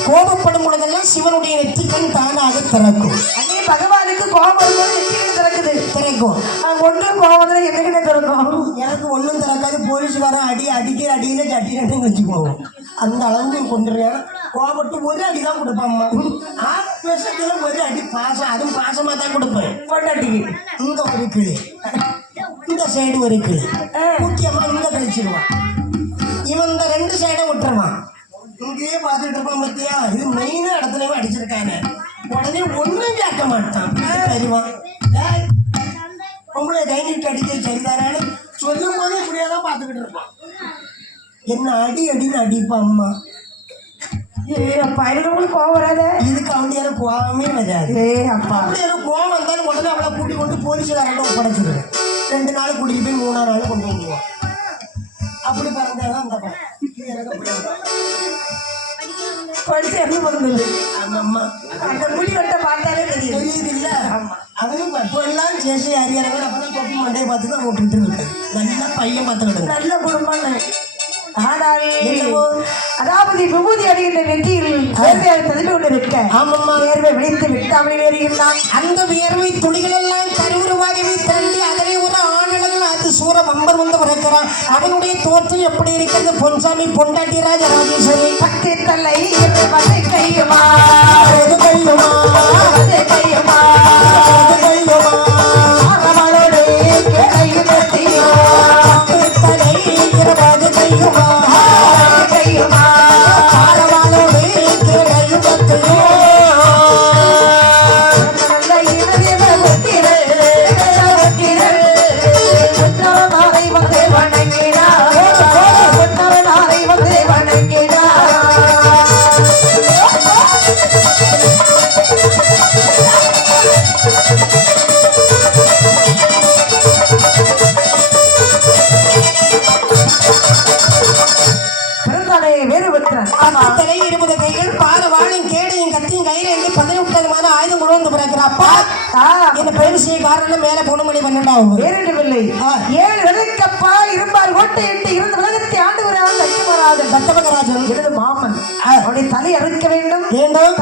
கோபப்படும் பொழுதெல்லாம் சிவனுடைய நெற்றிக்கண் தானாக திறக்கும். அதே பகவானுக்கு கோபம் நெற்றிக்கண் திறக்குது. திறக்கும். ஒன்றும் கோபம் என்னைக்கு திறக்கும்? எனக்கு ஒன்றும் திறக்காது. போலீஸ்காரன் அடிக்கிற அடியில சட்டி 2 வச்சு போவோம். அந்த அளவுக்கு கொண்டுறேன். கோபப்பட்டு ஒரு அடிதான் கொடுப்பாம்மா. பேசத்துல ஒரு அடி பாசம், அதுவும் பாசமா தான் கொடுப்பேன். பொண்டாட்டிக்கு இங்க ஒரு கிளி, இந்த சைடு ஒரு கிளி, முக்கியமா இங்க கழிச்சிருவான். இவன் இந்த 2 சைடும் விட்டுருவான். இங்கேயே பார்த்துட்டு இருப்பான். பத்தியா, இது மெயினா இடத்துலயும் அடிச்சிருக்கானே. உடனே ஒன்றும் கேட்க மாட்டான். தெரியுவான் பொம்பளை கை நீட்டு அடிக்க சரிதானு சொல்லும் போது இப்படியேதான் பார்த்துக்கிட்டு இருப்பான். என்ன அடி அடின்னு அடிப்பான் அம்மா. பயணங்களுக்கு கோவம் வராத. இதுக்கு அவன் எனக்கு கோவமே வராது. அப்பா அப்படி எனக்கு கோவம் வந்தாலும் உடனே அவளை கூட்டி கொண்டு போலீஸ்காரன் ஒப்படைச்சிருவேன். 2 நாள் கூட்டிட்டு போய் 3ஆம் நாள் கொண்டு வந்துடுவான். அப்படி பிறந்தாதான் அந்த படிச்சு என்ன பண்ணுது? அம்மா அந்த முடி வெட்ட பார்த்தாலே தெரியுது இல்ல. அவனும் இப்போ எல்லாம் சேசி அறியறவன் அப்பதான் தொப்பி மண்டையை பார்த்து தான் விட்டுட்டு இருக்கு. நல்ல பையன் பார்த்துக்கிட்டு நல்ல குடும்பம். ஆனால் அதாவது விபூதி அடைகின்ற நெற்றியில் தழுவி கொண்டு இருக்க ஆமம்மா வியர்வை விழித்து விட்டாமல் ஏறுகின்றான். அந்த வியர்வை துளிகள் எல்லாம் கருவுருவாகவே திரண்டி அதனை ஒரு ஆணழகன் அது சூர வம்பர் வந்து பிறக்கிறான். அவனுடைய தோற்றம் எப்படி இருக்கிறது? பொன்சாமி பொண்டாட்டி ராஜராஜேஸ்வரி பக்தி தலை வதை கையுமா கையுமா கையுமா கையுமா அவளோடு கேளையும் தலை இருபது கையுமா கையுமா ஆரவாளோடு கேளையும் நல்ல இறுதி ஆயுதம் கொண்டு வந்து பிறக்கிறாப்பா என்ன பேசிய காரணம் மேல 3 மணி 12 ஆகும். வேறிடவில்லை 7 விளக்கப்பா இருப்பார் கோட்டையிட்டு இருந்த உலகத்தை ஆண்டு வராமல் தச்சமராஜன் தத்தமகராஜன் எனது மாமன் அவருடைய தலை அறுக்க வேண்டும்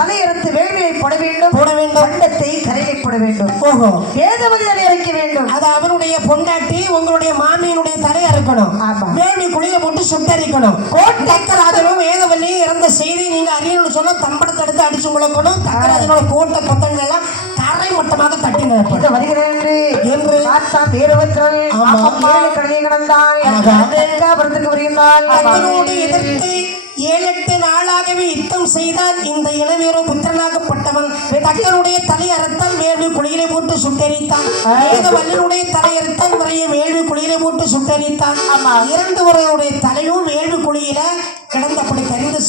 தலை அறுத்து வேள்வியை போட வேண்டும் பண்டத்தை கரையை போட வேண்டும் ஓஹோ ஏதவதி தலை அறுக்க வேண்டும் அது அவனுடைய பொண்டாட்டி உங்களுடைய மாமியினுடைய தலை அறுக்கணும் வேள்வி குளிர போட்டு சுட்டரிக்கணும் கோட்டக்கராஜனும் வேதவல்லியும் இறந்த செய்தி நீங்க அறியணும்னு சொன்னா தம்படத்தை எடுத்து அடிச்சு முழக்கணும் தக்கராஜனோட கோட்டை கொத்தங்கள் எல்லாம் தரை மட்டமாக தட்டி நிற்பது வருகிறேன் என்று பார்த்தான் வீரபத்ரன் 7 கடலை கடந்தான் வருகின்றான் அதனோடு எதிர்த்து 7-8 நாளாகவே யுத்தம் செய்தால் இந்த இளவேரோ புத்திரனாகப்பட்டவன் தக்கனுடைய தலை அறுத்தால் வேள்வி குளிரை போட்டு சுட்டரித்தான் வேதவல்லனுடைய தலை அறுத்தால் முறைய வேள்வி குளிரை போட்டு சுட்டரித்தான் 2 ஒருவருடைய தலையும் வேள்வி குளியில கிடந்தபடி கரிந்து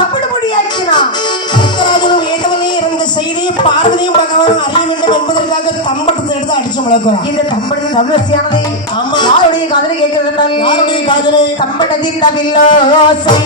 தமிழ் மொழியாக்கினான் தக்கராஜனும் வேதவல்லியும் இருந்த செய்தியை பார்வதியும் பகவான் அறிய வேண்டும் என்பதற்காக தம்பட்டத்தை எடுத்து அடிச்சு முழக்கிறான். இந்த தம்படத்தின் தமிழரசியானதை யாருடைய காதலை கேட்கிறது என்றால் யாருடைய காதலை தம்படத்தின் தமிழோசை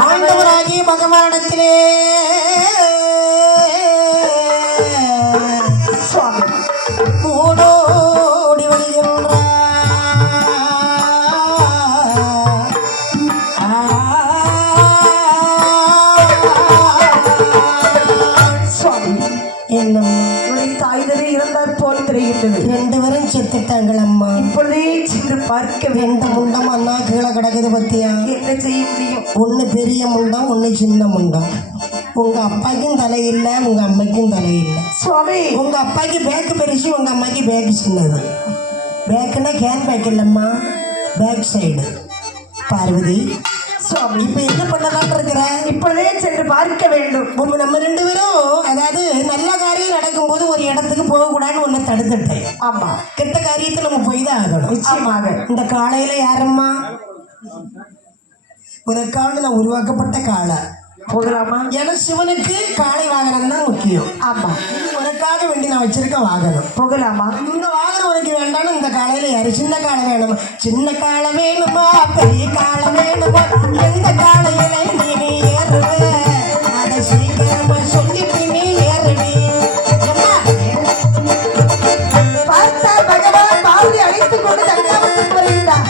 ஆண்டவராகிய பகவானிடத்திலே ஓடோடி வருகின்றார். தாய்தலை இறந்தார் போல் தெரிகின்றது. 2 பேரும் செத்துட்டாங்கள் அம்மா. இப்பொழுதே சென்று பார்க்க வேண்டும். முண்டம் அண்ணா கீழே கிடக்குது பத்தியா? என்ன செய்ய முடியும்? ஒண்ணு பெரிய முண்டம், ஒண்ணு சின்ன முண்டம். உங்க அப்பாக்கும் தலை இல்லை, உங்க அம்மைக்கும் தலை இல்லை. சுவாமி, உங்க அப்பாக்கு பேக்கு பெருசு, உங்க அம்மாக்கு பேக்கு சின்னது. பேக்குன்னா கேன் பேக் இல்லம்மா, பேக் சைடு. பார்வதி சுவாமி, இப்ப என்ன பண்ணலாம் இருக்கிற? இப்பொழுதே சென்று பார்க்க வேண்டும். நம்ம 2 பேரும் அதாவது நல்ல காரியம் நடக்கும்போது ஒரு இடத்துக்கு போகக்கூடாதுன்னு ஒன்று தடுத்துட்டேன். ஆமா, கெட்ட காரியத்தை நம்ம போய் தான் ஆகணும். நிச்சயமாக. இந்த காலையில யாரம்மா? உனக்காக நான் உருவாக்கப்பட்ட காளை போகலாமா? ஏன்னா சிவனுக்கு காளை வாகனம் தான் முக்கியம். ஆமா, உனக்காக வேண்டி நான் வச்சிருக்க வாகனம். போகலாமா? இந்த வாகனம் உனக்கு வேண்டாம்னு இந்த காலையில யாரு? சின்ன காளை வேணுமா? சின்ன காளை வேணுமா, பெரிய காளை வேணுமா? எந்த காலையில நீ ஏறுவே அதை சீக்கிரமா சொல்லிட்டு நீ ஏறுவே. பார்த்தா பகவான் பாரதி அழைத்துக் கொண்டு தஞ்சாவூருக்கு வருகிறார்.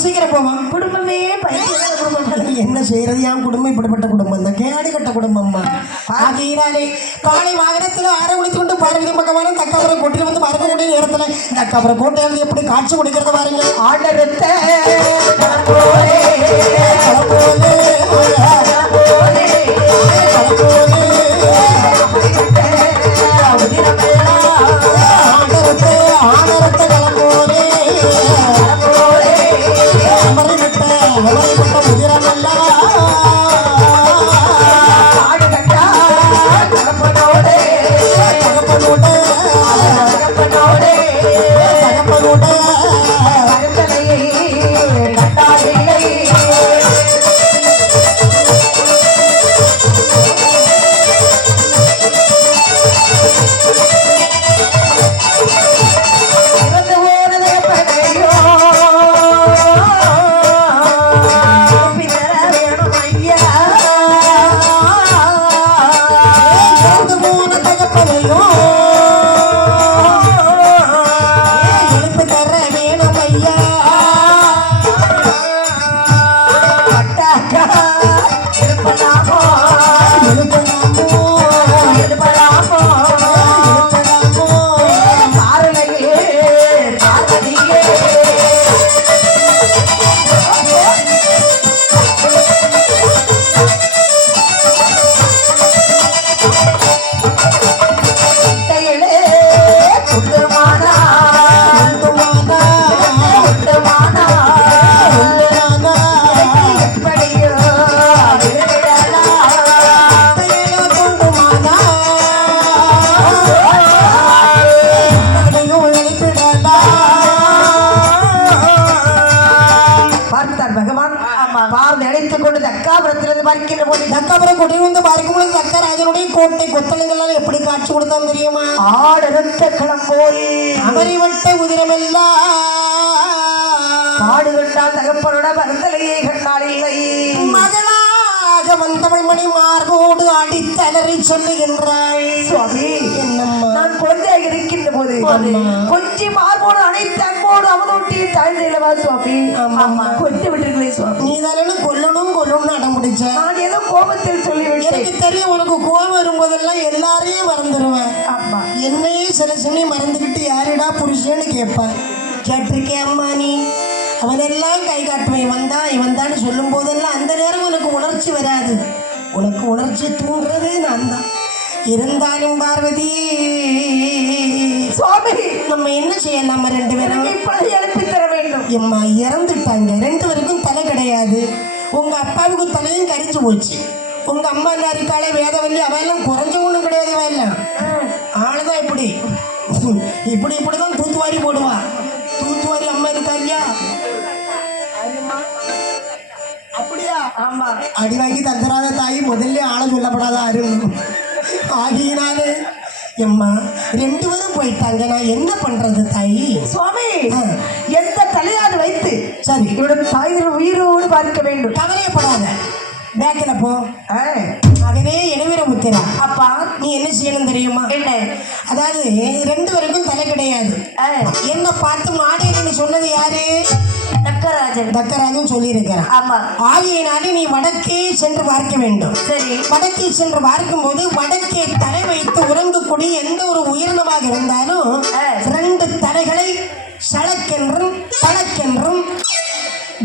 சீக்கிரம் போவான். குடும்பமே என்ன செய்யறது? என் குடும்பம் இப்படிப்பட்ட குடும்பம் தான், கேடு கட்ட குடும்பம்மா. ஆகையினாலே காலை வாகனத்தில் ஆற ஒழித்து கொண்டு பார்வதி பகவானும் தக்காபுரம் கோட்டையில் வந்து மறக்கக்கூடிய நேரத்தில் தக்காபுரம் கோட்டையானது எப்படி காட்சி கொடுக்கிறது பாருங்க. ஆடரத்தை ஆடரத்தை கிளம்போரே பார்த்தார் பகவான். பார்வை அழைத்துக் கொண்டு தக்காபுரத்திலிருந்து பார்க்கின்ற போது தக்காபுரம் கொட்டி வந்து பார்க்கும்போது தக்கராஜனுடைய கோட்டை கொத்தளங்கள்லாம் எப்படி காட்சி கொடுத்தான்னு தெரியுமா? ஆடரத்த களம் போல் அமரிவட்ட உதிரமெல்லாம் பாடுகண்டால் தகப்பனோட மருந்தலையே கண்டால் இல்லை. மகளாக வந்தவள் மணி மார்போடு அடித்தலறி சொல்லுகின்றாள். சுவாமி, என்னம்மா? நான் குழந்தையாக இருக்கின்ற போது கொஞ்சம் மார்போடு அனைத்து அன்போடு அவனோட்டி தாழ்ந்தவா சுவாமி. கொண்டு விட்டுருக்கலே சுவாமி. நீ தானே கொல்லணும்னு அடம் பிடிச்ச. நான் ஏதோ கோபத்தில் சொல்லிவிட்டேன். எனக்கு தெரியும், உனக்கு கோபம் வரும்போதெல்லாம் எல்லாரையும் மறந்துடுவேன். ஆமா, என்னையே சில சமயம் மறந்துக்கிட்டு யாருடா புருஷன்னு கேட்பான். கேட்டிருக்கேன் அம்மா நீ? அவனெல்லாம் கை காட்டுவேன், இவன் தான் சொல்லும் போதெல்லாம் அந்த நேரம் உனக்கு உணர்ச்சி வராது. உனக்கு உணர்ச்சி தூண்டுறது நான் தான். இருந்தாலும் பார்வதி சுவாமி, நம்ம என்ன செய்யலாம்? நம்ம ரெண்டு பேரும் இப்பொழுது எழுப்பி தர வேண்டும். எம்மா இறந்துட்டாங்க, ரெண்டு பேருக்கும் தலை கிடையாது. உங்க அப்பாவுக்கு தலையும் கரிஞ்சு போச்சு. உங்க அம்மா இருக்காளே வேதவல்லி, அவெல்லாம் குறைஞ்சவனும் கிடையாது. அவெல்லாம் ஆளுதான் இப்படி இப்படிதான் தூத்துவாரி போடுவா. தூத்துவாரி அம்மா இருக்கா இல்லையா? அப்படியா? ஆமா, அடி வாங்கி தந்துடாத தாய், முதல்ல ஆள சொல்லப்படாத அருண். ஆகினாலே எம்மா ரெண்டு பேரும் போயிட்டாங்க, நான் என்ன பண்றது தாயி? சுவாமி, எந்த தலையாடு வைத்து சரி இவருடைய தாய்கள் உயிரோடு பார்க்க வேண்டும். கவலையப்படாத, பேக்கில் போ. மகனே இடைவெளி முத்திரா, அப்பா நீ என்ன செய்யணும் தெரியுமா? என்ன? அதாவது ரெண்டு பேருக்கும் தலை கிடையாது. என்ன பார்த்து மாடேன்னு சொன்னது யாரு? தக்கராஜன் சொல்லி இருக்கிறான். ஆமா, ஆகையினாலே நீ வடக்கே சென்று பார்க்க வேண்டும். சரி, வடக்கே சென்று பார்க்கும் போது வடக்கே தலை வைத்து உறங்கக்கூடிய எந்த ஒரு உயிரினமாக இருந்தாலும் ரெண்டு தலைகளை சளக்கென்றும் தளக்கென்றும்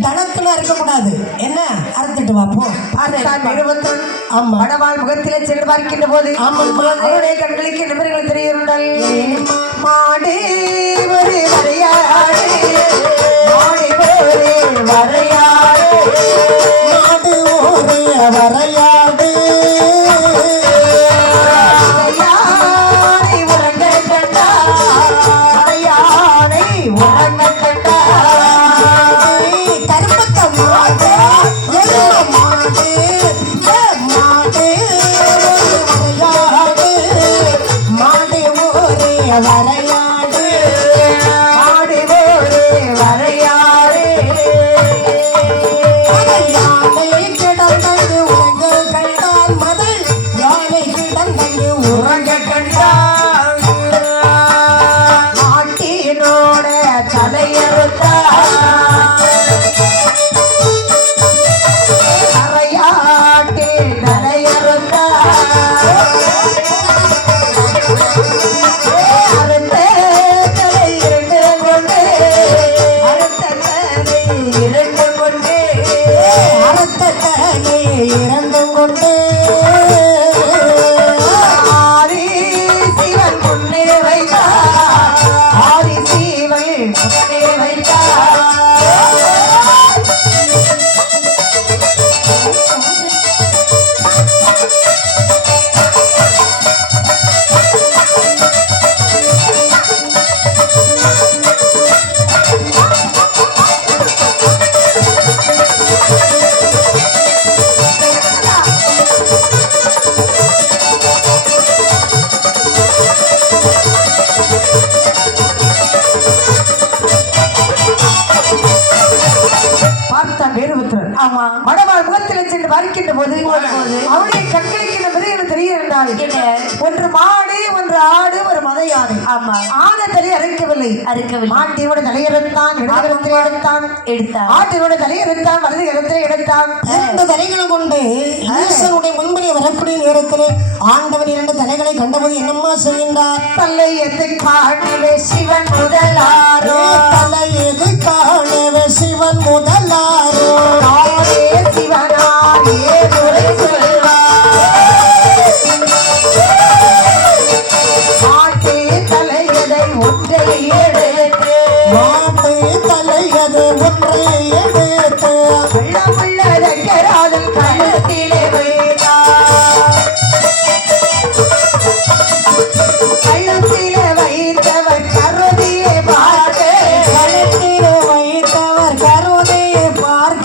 தளத்துல இருக்கக்கூடாது. என்ன அறுத்துட்டு வாப்போம். ஆமா, வடவாள் முகத்திலே சென்று பார்க்கின்ற போது அவருடைய கண்களுக்கு நிபுணர்கள் தெரியுங்கள். மாடு ஒரு வரையாடு, மாடு ஒரு வரையாடு, மாடு ஒரு வரையாடு, யானை உறங்க கண்டா, யானை உறங்க கண்டா, வரையாடு, மாடு ஒரு வரையாடு, யானை கிடந்தது உறங்க கண்டால், மதல் யானை கிடந்தது உறங்க கண்டால், மாட்டினோட தலையறுத்தா, அறையாட்டி தலையறுத்தா, அறுத்த தலை இரண்டு கொண்டு, அறுத்த தலை இரண்டு கொண்டு, அறுத்த தலை இறந்து கொண்டு, ஆதி சிவன் முன்னே வைத்தார், ஆதி சிவன் முன்னே வைத்தார். பார்த்தான் வேறுபுத்திரன். ஆமா, மடவாள் முகத்தில் சென்று பார்க்கின்ற போது அவருடைய கண்களுக்கு இந்த மிருகங்கள் தெரிகிறால் ஒன்று மாடு, ஒன்று ஆடு, ஒரு மத யானை. ஆமா, ஆன தலை அரைக்கவில்லை. மாட்டினோட தலையறுத்தான், இடதுகரத்தில் எடுத்தான். ஆட்டினோட தலையறுத்தான், வலது கரத்தில் எடுத்தான். இரண்டு தலைகளை கொண்டு ஈசனுடைய முன்பனை வரக்கூடிய நேரத்தில் ஆண்டவன் இரண்டு தலைகளை கண்டபோது என்னம்மா செய்கின்றார்? தலையது காணவே சிவன் முதலாரோ, தலையது காணவே சிவன் முதலாரோ, நானே சிவனாரே துறை சொல்வார். மாட்டு தலையதை ஒன்றை எடுத்து, மாட்டு தலையது ஒன்றை எடுத்து, உள்ளமுள்ள ரங்கராஜன் கழுத்திலே வைத்தார். கழுத்திலே வைத்தவர் கருதியை பார்த்து, கழுத்திலே வைத்தவர் கருணையை பார்க்க,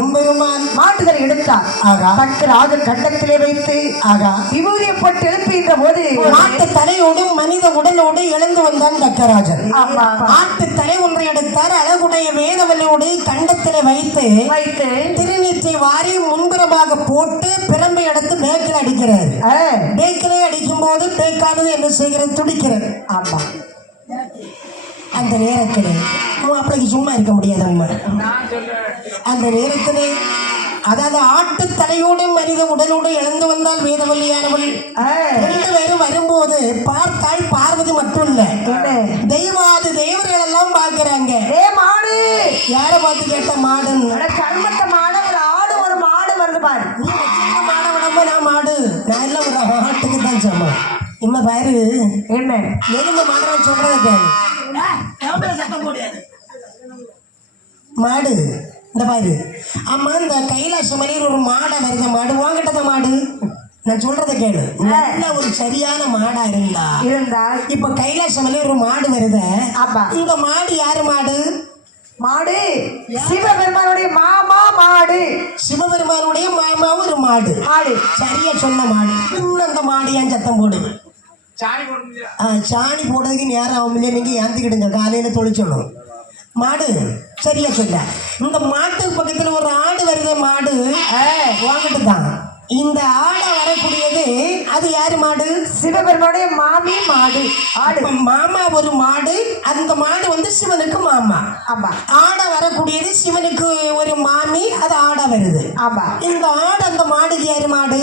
எம்பெருமான் மாட்டுதலை எடுத்தார். ஆகா. தக்க ராஜன் கண்டத்திலே வைத்து ஆகா விபூதியை போட்டு எழுப்புகின்ற போது மாட்டு தலையோடு மனித உடலோடு எழுந்து வந்தான் தக்கராஜன். ஆமா. மாட்டு தலை ஒன்றை எடுத்தார், அழகுடைய வேதவல்லோடு கண்டத்திலே வைத்து திருநீற்றை வாரி முன்புறமாக போட்டு பிரம்பை எடுத்து பேக்கில் அடிக்கிறார். பேக்கிலே அடிக்கும் போது பேக்கானது என்ன செய்கிறது? துடிக்கிறது. ஆமா. அந்த நேரத்தில் மாப்பிளைக்கு சும்மா இருக்க முடியாது. அந்த நேரத்தில் அதாவது ஆட்டு தலையோடு மனித உடலோடு இழந்து வந்தால் வேதவல்லியானவள் ரெண்டு பேரும் வரும்போது பார்த்தால் பார்வதி மட்டும் இல்ல, தெய்வாது தேவர்கள் எல்லாம் பாக்குறாங்க. மாடு யார பார்த்து கேட்ட மாடுன்னு? கர்மத்தை மாடு ஒரு ஆடு ஒரு மாடு வருது பாரு. நீ வச்சிருக்க மாட விடாம நான் மாடு, நான் எல்லாம் ஒரு ஆட்டுக்கு தான் சமம். இம்ம பாரு என்ன எலும்பு மாடுற சொல்றத கேளு. மாடு இந்த பாரு. ஆமா, இந்த கைலாச மலையில் ஒரு மாடை வருத மாடு வாங்கிட்டத மாடு. நான் சொல்றத கேளு. நல்ல ஒரு சரியான மாடா இருந்தா இப்ப கைலாச மலையில் ஒரு மாடு வருத. இந்த மாடு யாரு மாடு? மாடு சிவபெருமானுடைய மாமா மாடு. சிவபெருமானுடைய மாமா ஒரு மாடு. சரியா சொன்ன மாடு. இன்னும் அந்த மாடு ஏன் சத்தம் போடுது? சாணி போடுறதுக்கு நேரம் ஆகும் இல்லையா? நீங்க ஏந்திக்கிடுங்க, காலையில தொழிச்சணும். மாடு சரியா சொல்ல. இந்த மாட்டுக்கு பக்கத்துல ஒரு ஆடு வருது. மாடு வாங்கிட்டு தான். இந்த ஆடை வரக்கூடியது அது யாரு மாடு? சிவபெருமானுடைய மாமி மாடு. ஆடு மாமா ஒரு மாடு. அந்த மாடு வந்து சிவனுக்கு மாமா. ஆமா. ஆடை வரக்கூடியது சிவனுக்கு ஒரு மாமி. அது ஆடை வருது. ஆமா. இந்த ஆடு அந்த மாடுக்கு யாரு மாடு?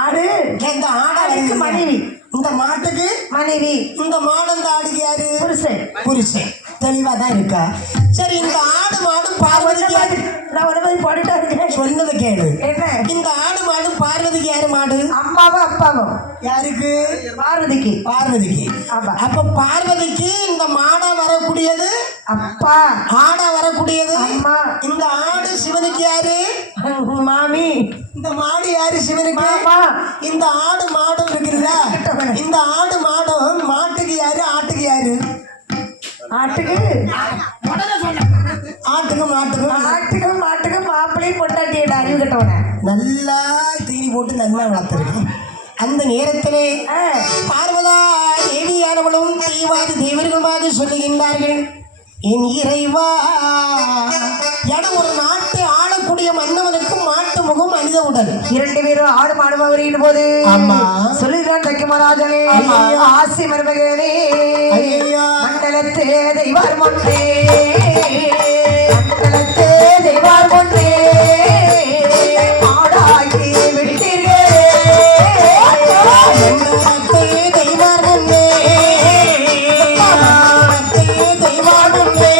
ஆடு இந்த ஆடாளுக்கு மனைவி. இந்த மாட்டுக்கு மனைவி. இந்த மாடு அந்த ஆடுக்கு யாரு? புருஷன். புருஷன். தெளிவா தான் இருக்கா? சரி, இந்த ஆடு மாடு பார்வதிக்கு யாரு? சொன்னது கேளு. இந்த ஆடு மாடு பார்வதிக்கு யாரு மாடு? அம்மாவும் அப்பாவும். யாருக்கு? பார்வதிக்கு. பார்வதிக்கு. அப்ப பார்வதிக்கு இந்த மாடா வரக்கூடியது அப்பா, ஆடா வரக்கூடியது அம்மா. இந்த ஆடு சிவனுக்கு யாரு? மாமி. இந்த மாடு யாரு? சிவனுக்கு. இந்த ஆடு மாடும் இருக்குல்ல, இந்த ஆடு மாடும் மாட்டுக்கு யாரு? ஆட்டுக்கு யாரு? ஆட்டுக்கு. ஆட்டுக்கும் மாட்டுக்கும். ஆட்டுக்கும் மாட்டுக்கும் மாப்பிள்ளையும் பொட்டாட்டியோட அறிவு கட்டவன நல்லா தீனி போட்டு நல்லா வளர்த்துருக்கு. அந்த நேரத்திலே பார்வதா தேவியானவளும் தெய்வாதி தேவர்களுமாக சொல்லுகின்றார்கள், என் இறைவா, என ஒரு நாட்டை ஆளக்கூடிய மன்னவனுக்கு மாட்டு முகம் மனித உடல். இரண்டு பேரும் ஆடு மாடுமா வருகின்ற போது சொல்லுகிறான் தக்கிமராஜனே, ஆசி மருமகனே, மண்டலத்தே தெய்வார் ஒன்றே, மண்டலத்தே தெய்வார் ஒன்றே, ஆடாகி விட்டீர்களே, மண்டலத்தே தெய்வார் ஒன்றே, தெய்வார் ஒன்றே,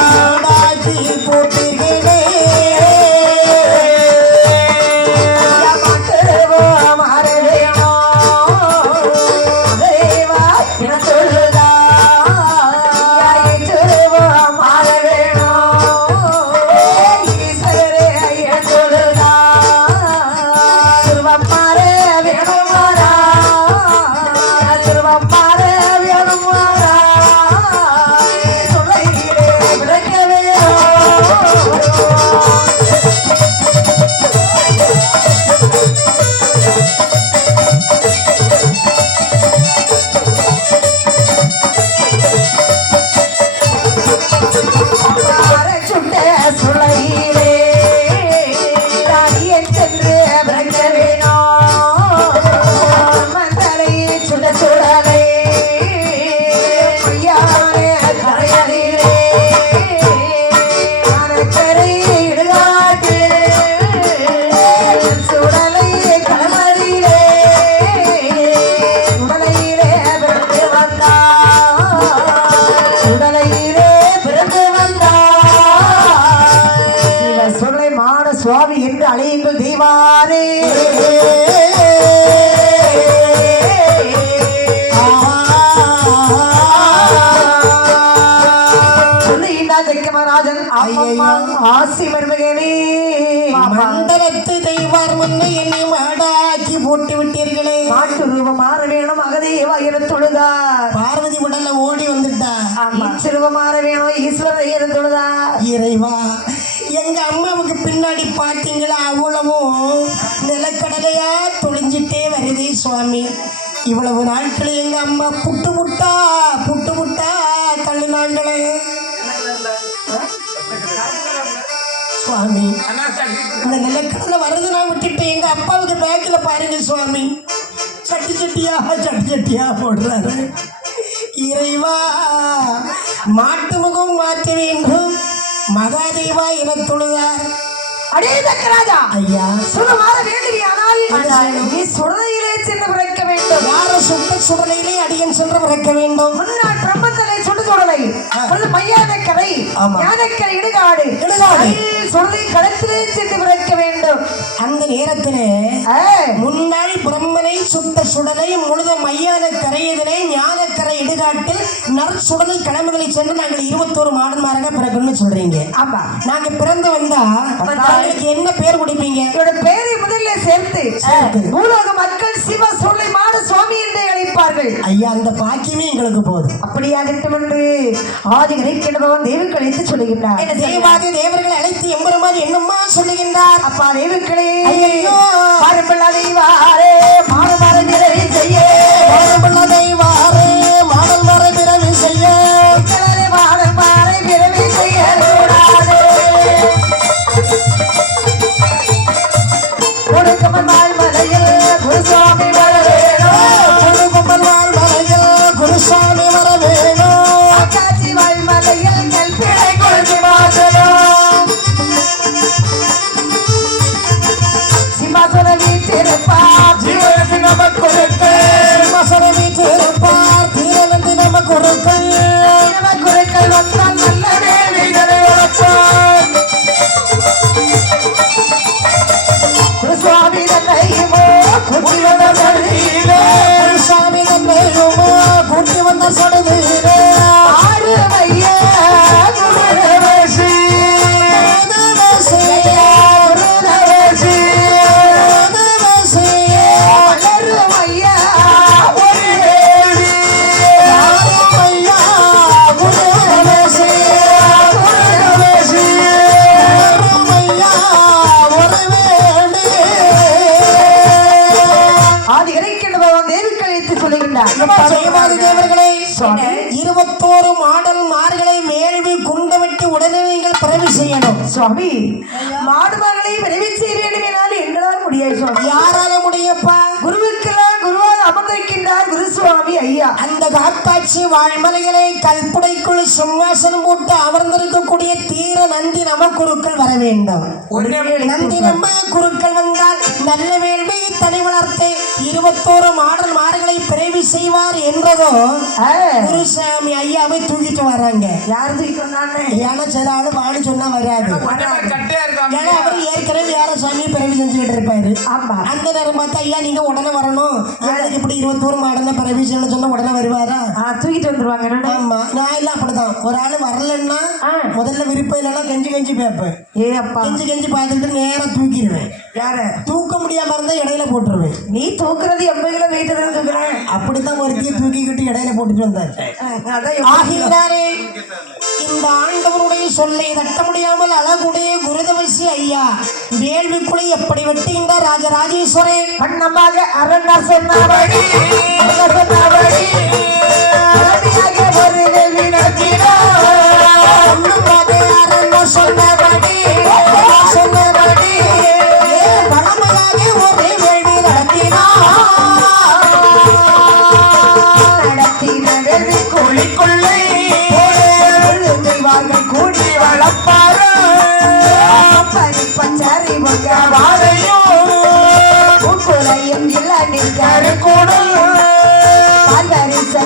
ஆடாகி போட்டீர்களே, சுவாமி என்று அழையுங்கள் தெய்வாரே. மகாராஜன் ஆசி மருமகனே, மண்டலத்து தெய்வார் முன்னை என்னை மாடாக்கி போட்டு விட்டீர்களே. மாட்டு ரூபம் மாற வேணும் அகதேவா என தொழுதார். பார்வதி உடல்ல ஓடி வந்துட்டா. சிறுவம் மாற வேணும் ஈஸ்வர தொழுதா. இறைவா, எங்க அம்மாவுக்கு பின்னாடி பாத்தீங்களா அவ்வளவும் நிலக்கடலையா தொலைஞ்சிட்டே வருதே சுவாமி. இவ்வளவு நாட்கள் எங்க அம்மா புட்டு முட்டா தள்ளினாங்களே சுவாமி. இந்த நிலக்கடலை வருது நான் விட்டுட்டு எங்க அப்பாவுக்கு பேக்கில பாருங்க சுவாமி, சட்டி சட்டியா போடுறாரு. இறைவா மாட்டு முகம் மாற்ற வேண்டும், மகாதேவா என தொழுதார். அடே தக்கராஜா ஐயா சுடுமாற வேண்டுமானால் நீ சுடலையிலே சென்று பிறக்க வேண்டும். யாரோ சுடலையிலே அடியன் சென்று பிறக்க வேண்டும். முன்னாள் பிரம்மத்தலை சுடுசுடலை மையானக்கரை ஆமா. யானைக்கரை இடுகாடு சுடலை களத்திலே சென்று பிறக்க வேண்டும். அந்த நேரத்திலே முன்னாள் பிரம்மனை சுட்ட சுடலை முழுத மையான கரையிலே ஞானக்கரை இடுகாட்டில் நற்சுடலை கிழமைகளை சென்று நாங்கள் 21 மாடன்மாராக பிறக்கணும்னு சொல்றீங்க. ஆமா, நாங்க பிறந்து வந்தா உங்களுக்கு என்ன பேர் குடிப்பீங்க? என்னோட பேரை முதல்ல சேர்த்து பூலோக மக்கள் சிவ சுலைமான சுவாமி என்று அழைப்பார்கள். ஐயா அந்த பாக்கியமே எங்களுக்கு போதும். அப்படியாகட்டும் என்று ஆதிகளை கிழவன் தேவர்கள் அழைத்து சொல்லுகின்றார். தேவாதி தேவர்களை அழைத்து எம்பெருமான் என்னம்மா சொல்லுகின்றார்? அப்பா தேவர்களே, ஐயோ மாறுபள்ளதை வாரே மாறுமாறு பிறவி செய்ய, மாறுபள்ளதை வாரே மாடல் மர பிறவி செய்ய, மாறுமாறு பிறவி செய்ய கூடாது. கொடுக்கமல் மலையில் குருசாமி வர வேணும், கொடுக்கமல் மலையில் குருசாமி வர வேணும், அக்காட்சி மலையில் கல்பிழை கொடுத்து மாற்றணும். சிம்மாசன வீட்டிருப்பார் ஜீவனத்து நமக்கு கொடுத்து, சிம்மாசன வீட்டிருப்பார் தீரனத்து நமக்கு கொடுத்து, நமக்கு கொடுக்கல் வந்தால் நல்ல வேலைகளை வளர்ப்பார். குருசுவாமி தன்னையுமோ கூட்டி வந்த சடுதியிலே, குருசாமி தன்னையுமோ கூட்டி வந்த சடுதியிலே, ஆடுமைய குருதவசி குருதவசி வளருமைய ஒரு வேதி ஐயா குருதவசி குருதவசி ஐயா ஒரு வேண்டி. ஆதிகளை கிழவன் தேவிக்கு அழைத்து சொல்லுகின்றார். செய்வாதி தேவர்களே, சுவாமி. 21 மாடல் மார்களை வேள்வி குண்டு வெட்டி உடனே நீங்கள் பிறவி செய்யணும். சுவாமி, மாடுமகளை விரைவி செய்ய வேண்டும் என்னால் எங்களால் முடியாது சுவாமி. யாரால முடியப்பா? குருவுக்கெல்லாம் குருவாக அமர்ந்திருக்கின்றார் குருசுவாமி ஐயா. அந்த காத்தாட்சி வாழ்மலைகளை கல்புடைக்குள் சிம்மாசனம் போட்டு அமர்ந்திருக்கக்கூடிய தீர நந்தி நம குருக்கள் வர வேண்டும். நந்தி நம்ம குருக்கள் வந்தால் நல்ல வேள்வி தனி வளர்த்து 21 மாடல் மார்களை பிறவி செய்வார் என்றதோ குருசாமி ஐயாவை தூக்கிட்டு வராங்க. யார் தூக்கிட்டு வந்தாங்க? ஏன்னா சில ஆளு வாடி சொன்னா வராது. ஏன்னா அவரு ஏற்கனவே வேற சாமியை பிறவி செஞ்சுக்கிட்டு இருப்பாரு. ஆமா, அந்த நேரம் பார்த்தா ஐயா நீங்க உடனே வரணும், எனக்கு இப்படி 21 மாடல் பிறவி செய்யணும்னு சொன்னா உடனே வருவாரா? தூக்கிட்டு வந்துருவாங்க. ஆமா, நான் எல்லாம் அப்படிதான். ஒரு ஆளு வரலன்னா முதல்ல விருப்பம் இல்லைன்னா கெஞ்சி பேப்பேன். ஏ அப்பா, கெஞ்சி பார்த்துக்கிட்டு நேரம் தூக்கிடுவேன். யார தூக்க முடியாம இருந்தா இடையில போட்டுருவேன். நீ தூக்குறது 80 கிலோ வெயிட்டு தான் தூக்குறேன். அப்படித்தான் ஒருத்திய தூக்கிக்கிட்டு இடையில போட்டுட்டு வந்தாரு. ஆகிறாரே, இந்த ஆண்டவருடைய சொல்லை தட்ட முடியாமல் அழகுடைய குருதவசி ஐயா வேள்விக்குள்ளே எப்படி வெட்டுகின்றார் ராஜராஜேஸ்வரன். வண்ணமாக அரண்யார் சொன்னபடி ஒரு வேள்வி நடத்தினார். சொன்னபடி வளமையாக ஒரு வேள்வி நடத்தின வேள்வி கோழிக்குள்ளே தெய்வார்கள் கூடி வளர்ப்பாரு. பச்சரி வாழையும் இல்லை நிற்காரு கூடும் பல்வரிசை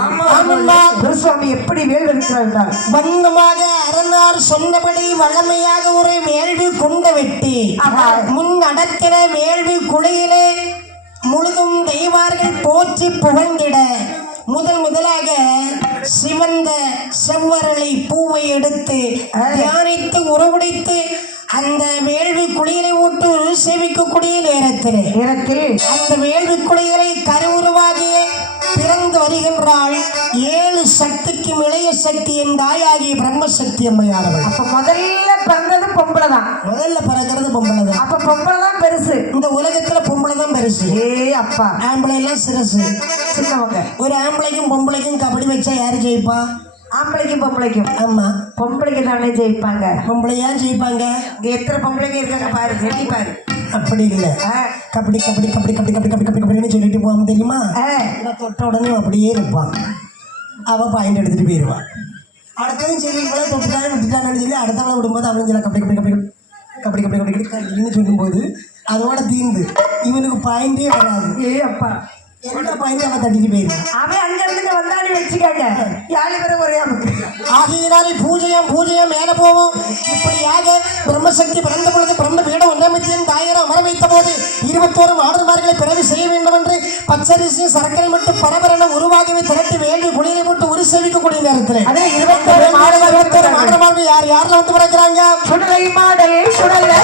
ஆமாம்மா. குருசுவாமி எப்படி வேல் இருக்கிறார் என்றால் பந்தமாக அரணார் சொன்னபடி வல்லமையாக ஒரு வேள்வி குண்ட வெட்டி முன் நடக்கிற வேள்வி குழியிலே முழுதும் தெய்வார்கள் போற்றி புகழ்ந்திட முதலாக சிவந்த செவ்வரளி பூவை எடுத்து தியானித்து உறவுடைத்து அந்த வேள்வி குளியலை ஊட்டு சேவிக்கக்கூடிய நேரத்தில் அந்த வேள்வி குளியலை கருவுருவாகிய பிறந்து வருகின்றாள் 7 சக்திக்கு இளைய சக்தி என் தாயாகிய பிரம்மசக்தி அம்மையானவள். அப்ப முதல்ல பிறந்தது பொம்பளை தான். முதல்ல பிறக்கிறது பொம்பளை தான். அப்ப பொம்பளை தான் பெருசு. இந்த உலகத்துல பொம்பளை தான் பெருசு. அப்பா ஆம்பளை எல்லாம் சிறுசு சின்னவங்க. ஒரு ஆம்பளைக்கும் பொம்பளைக்கும் கபடி வச்சா யாரு ஜெயிப்பா? ஆம்பளைக்கும் பொம்பளைக்கும். ஆமா, பொம்பளைக்கு தானே ஜெயிப்பாங்க. பொம்பளை ஏன் ஜெயிப்பாங்க? இங்க எத்தனை பொம்பளைங்க இருக்காங்க பாரு, ரெடி பாரு. அப்படி இல்ல, கபடி கபடி கபடி கபடி கபடி கபடி கபடி கபடின்னு சொல்லிட்டு போவான் தெரியுமா? தொட்ட உடனே அப்படியே இருப்பான். அவ பாயிண்ட் எடுத்துட்டு போயிடுவான். அடுத்ததும் சரி இவ்வளவு தொட்டுட்டானு விட்டுட்டானு சொல்லி அடுத்தவளை விடும்போது அவளும் சில கபடி கபடி கபடி கபடி கபடி கபடி கபடின்னு சொல்லும்போது அதோட தீர்ந்து இவனுக்கு பாயிண்டே வராது. அப்பா என்ன பாயிண்ட் அவன் தட்டிட்டு போயிடுவான். அவன் அங்க இருந்து வந்தாடி வச்சுக்காங்க. யாழி பேர ஒரே ஆகையினால் பூஜையம் மேல போவோம். இப்படியாக பிரம்மசக்தி பிறந்த பொழுது பிரம்ம பீடம் ஒன்றமைச்சின் தாயரம் அமர வைத்த போது 21 மாடர்மார்களை பிறவி செய்ய வேண்டும் என்று பச்சரிசி சரக்கரை மட்டும் பரபரன உருவாகவே திரட்டி வேள்வி குளிரை போட்டு ஒரு சேவிக்கக்கூடிய நேரத்தில் 21 மாடர்மார்கள் யார் யாரெல்லாம் வந்து பிறக்கிறாங்க? சுடலை மாடல் சுடலை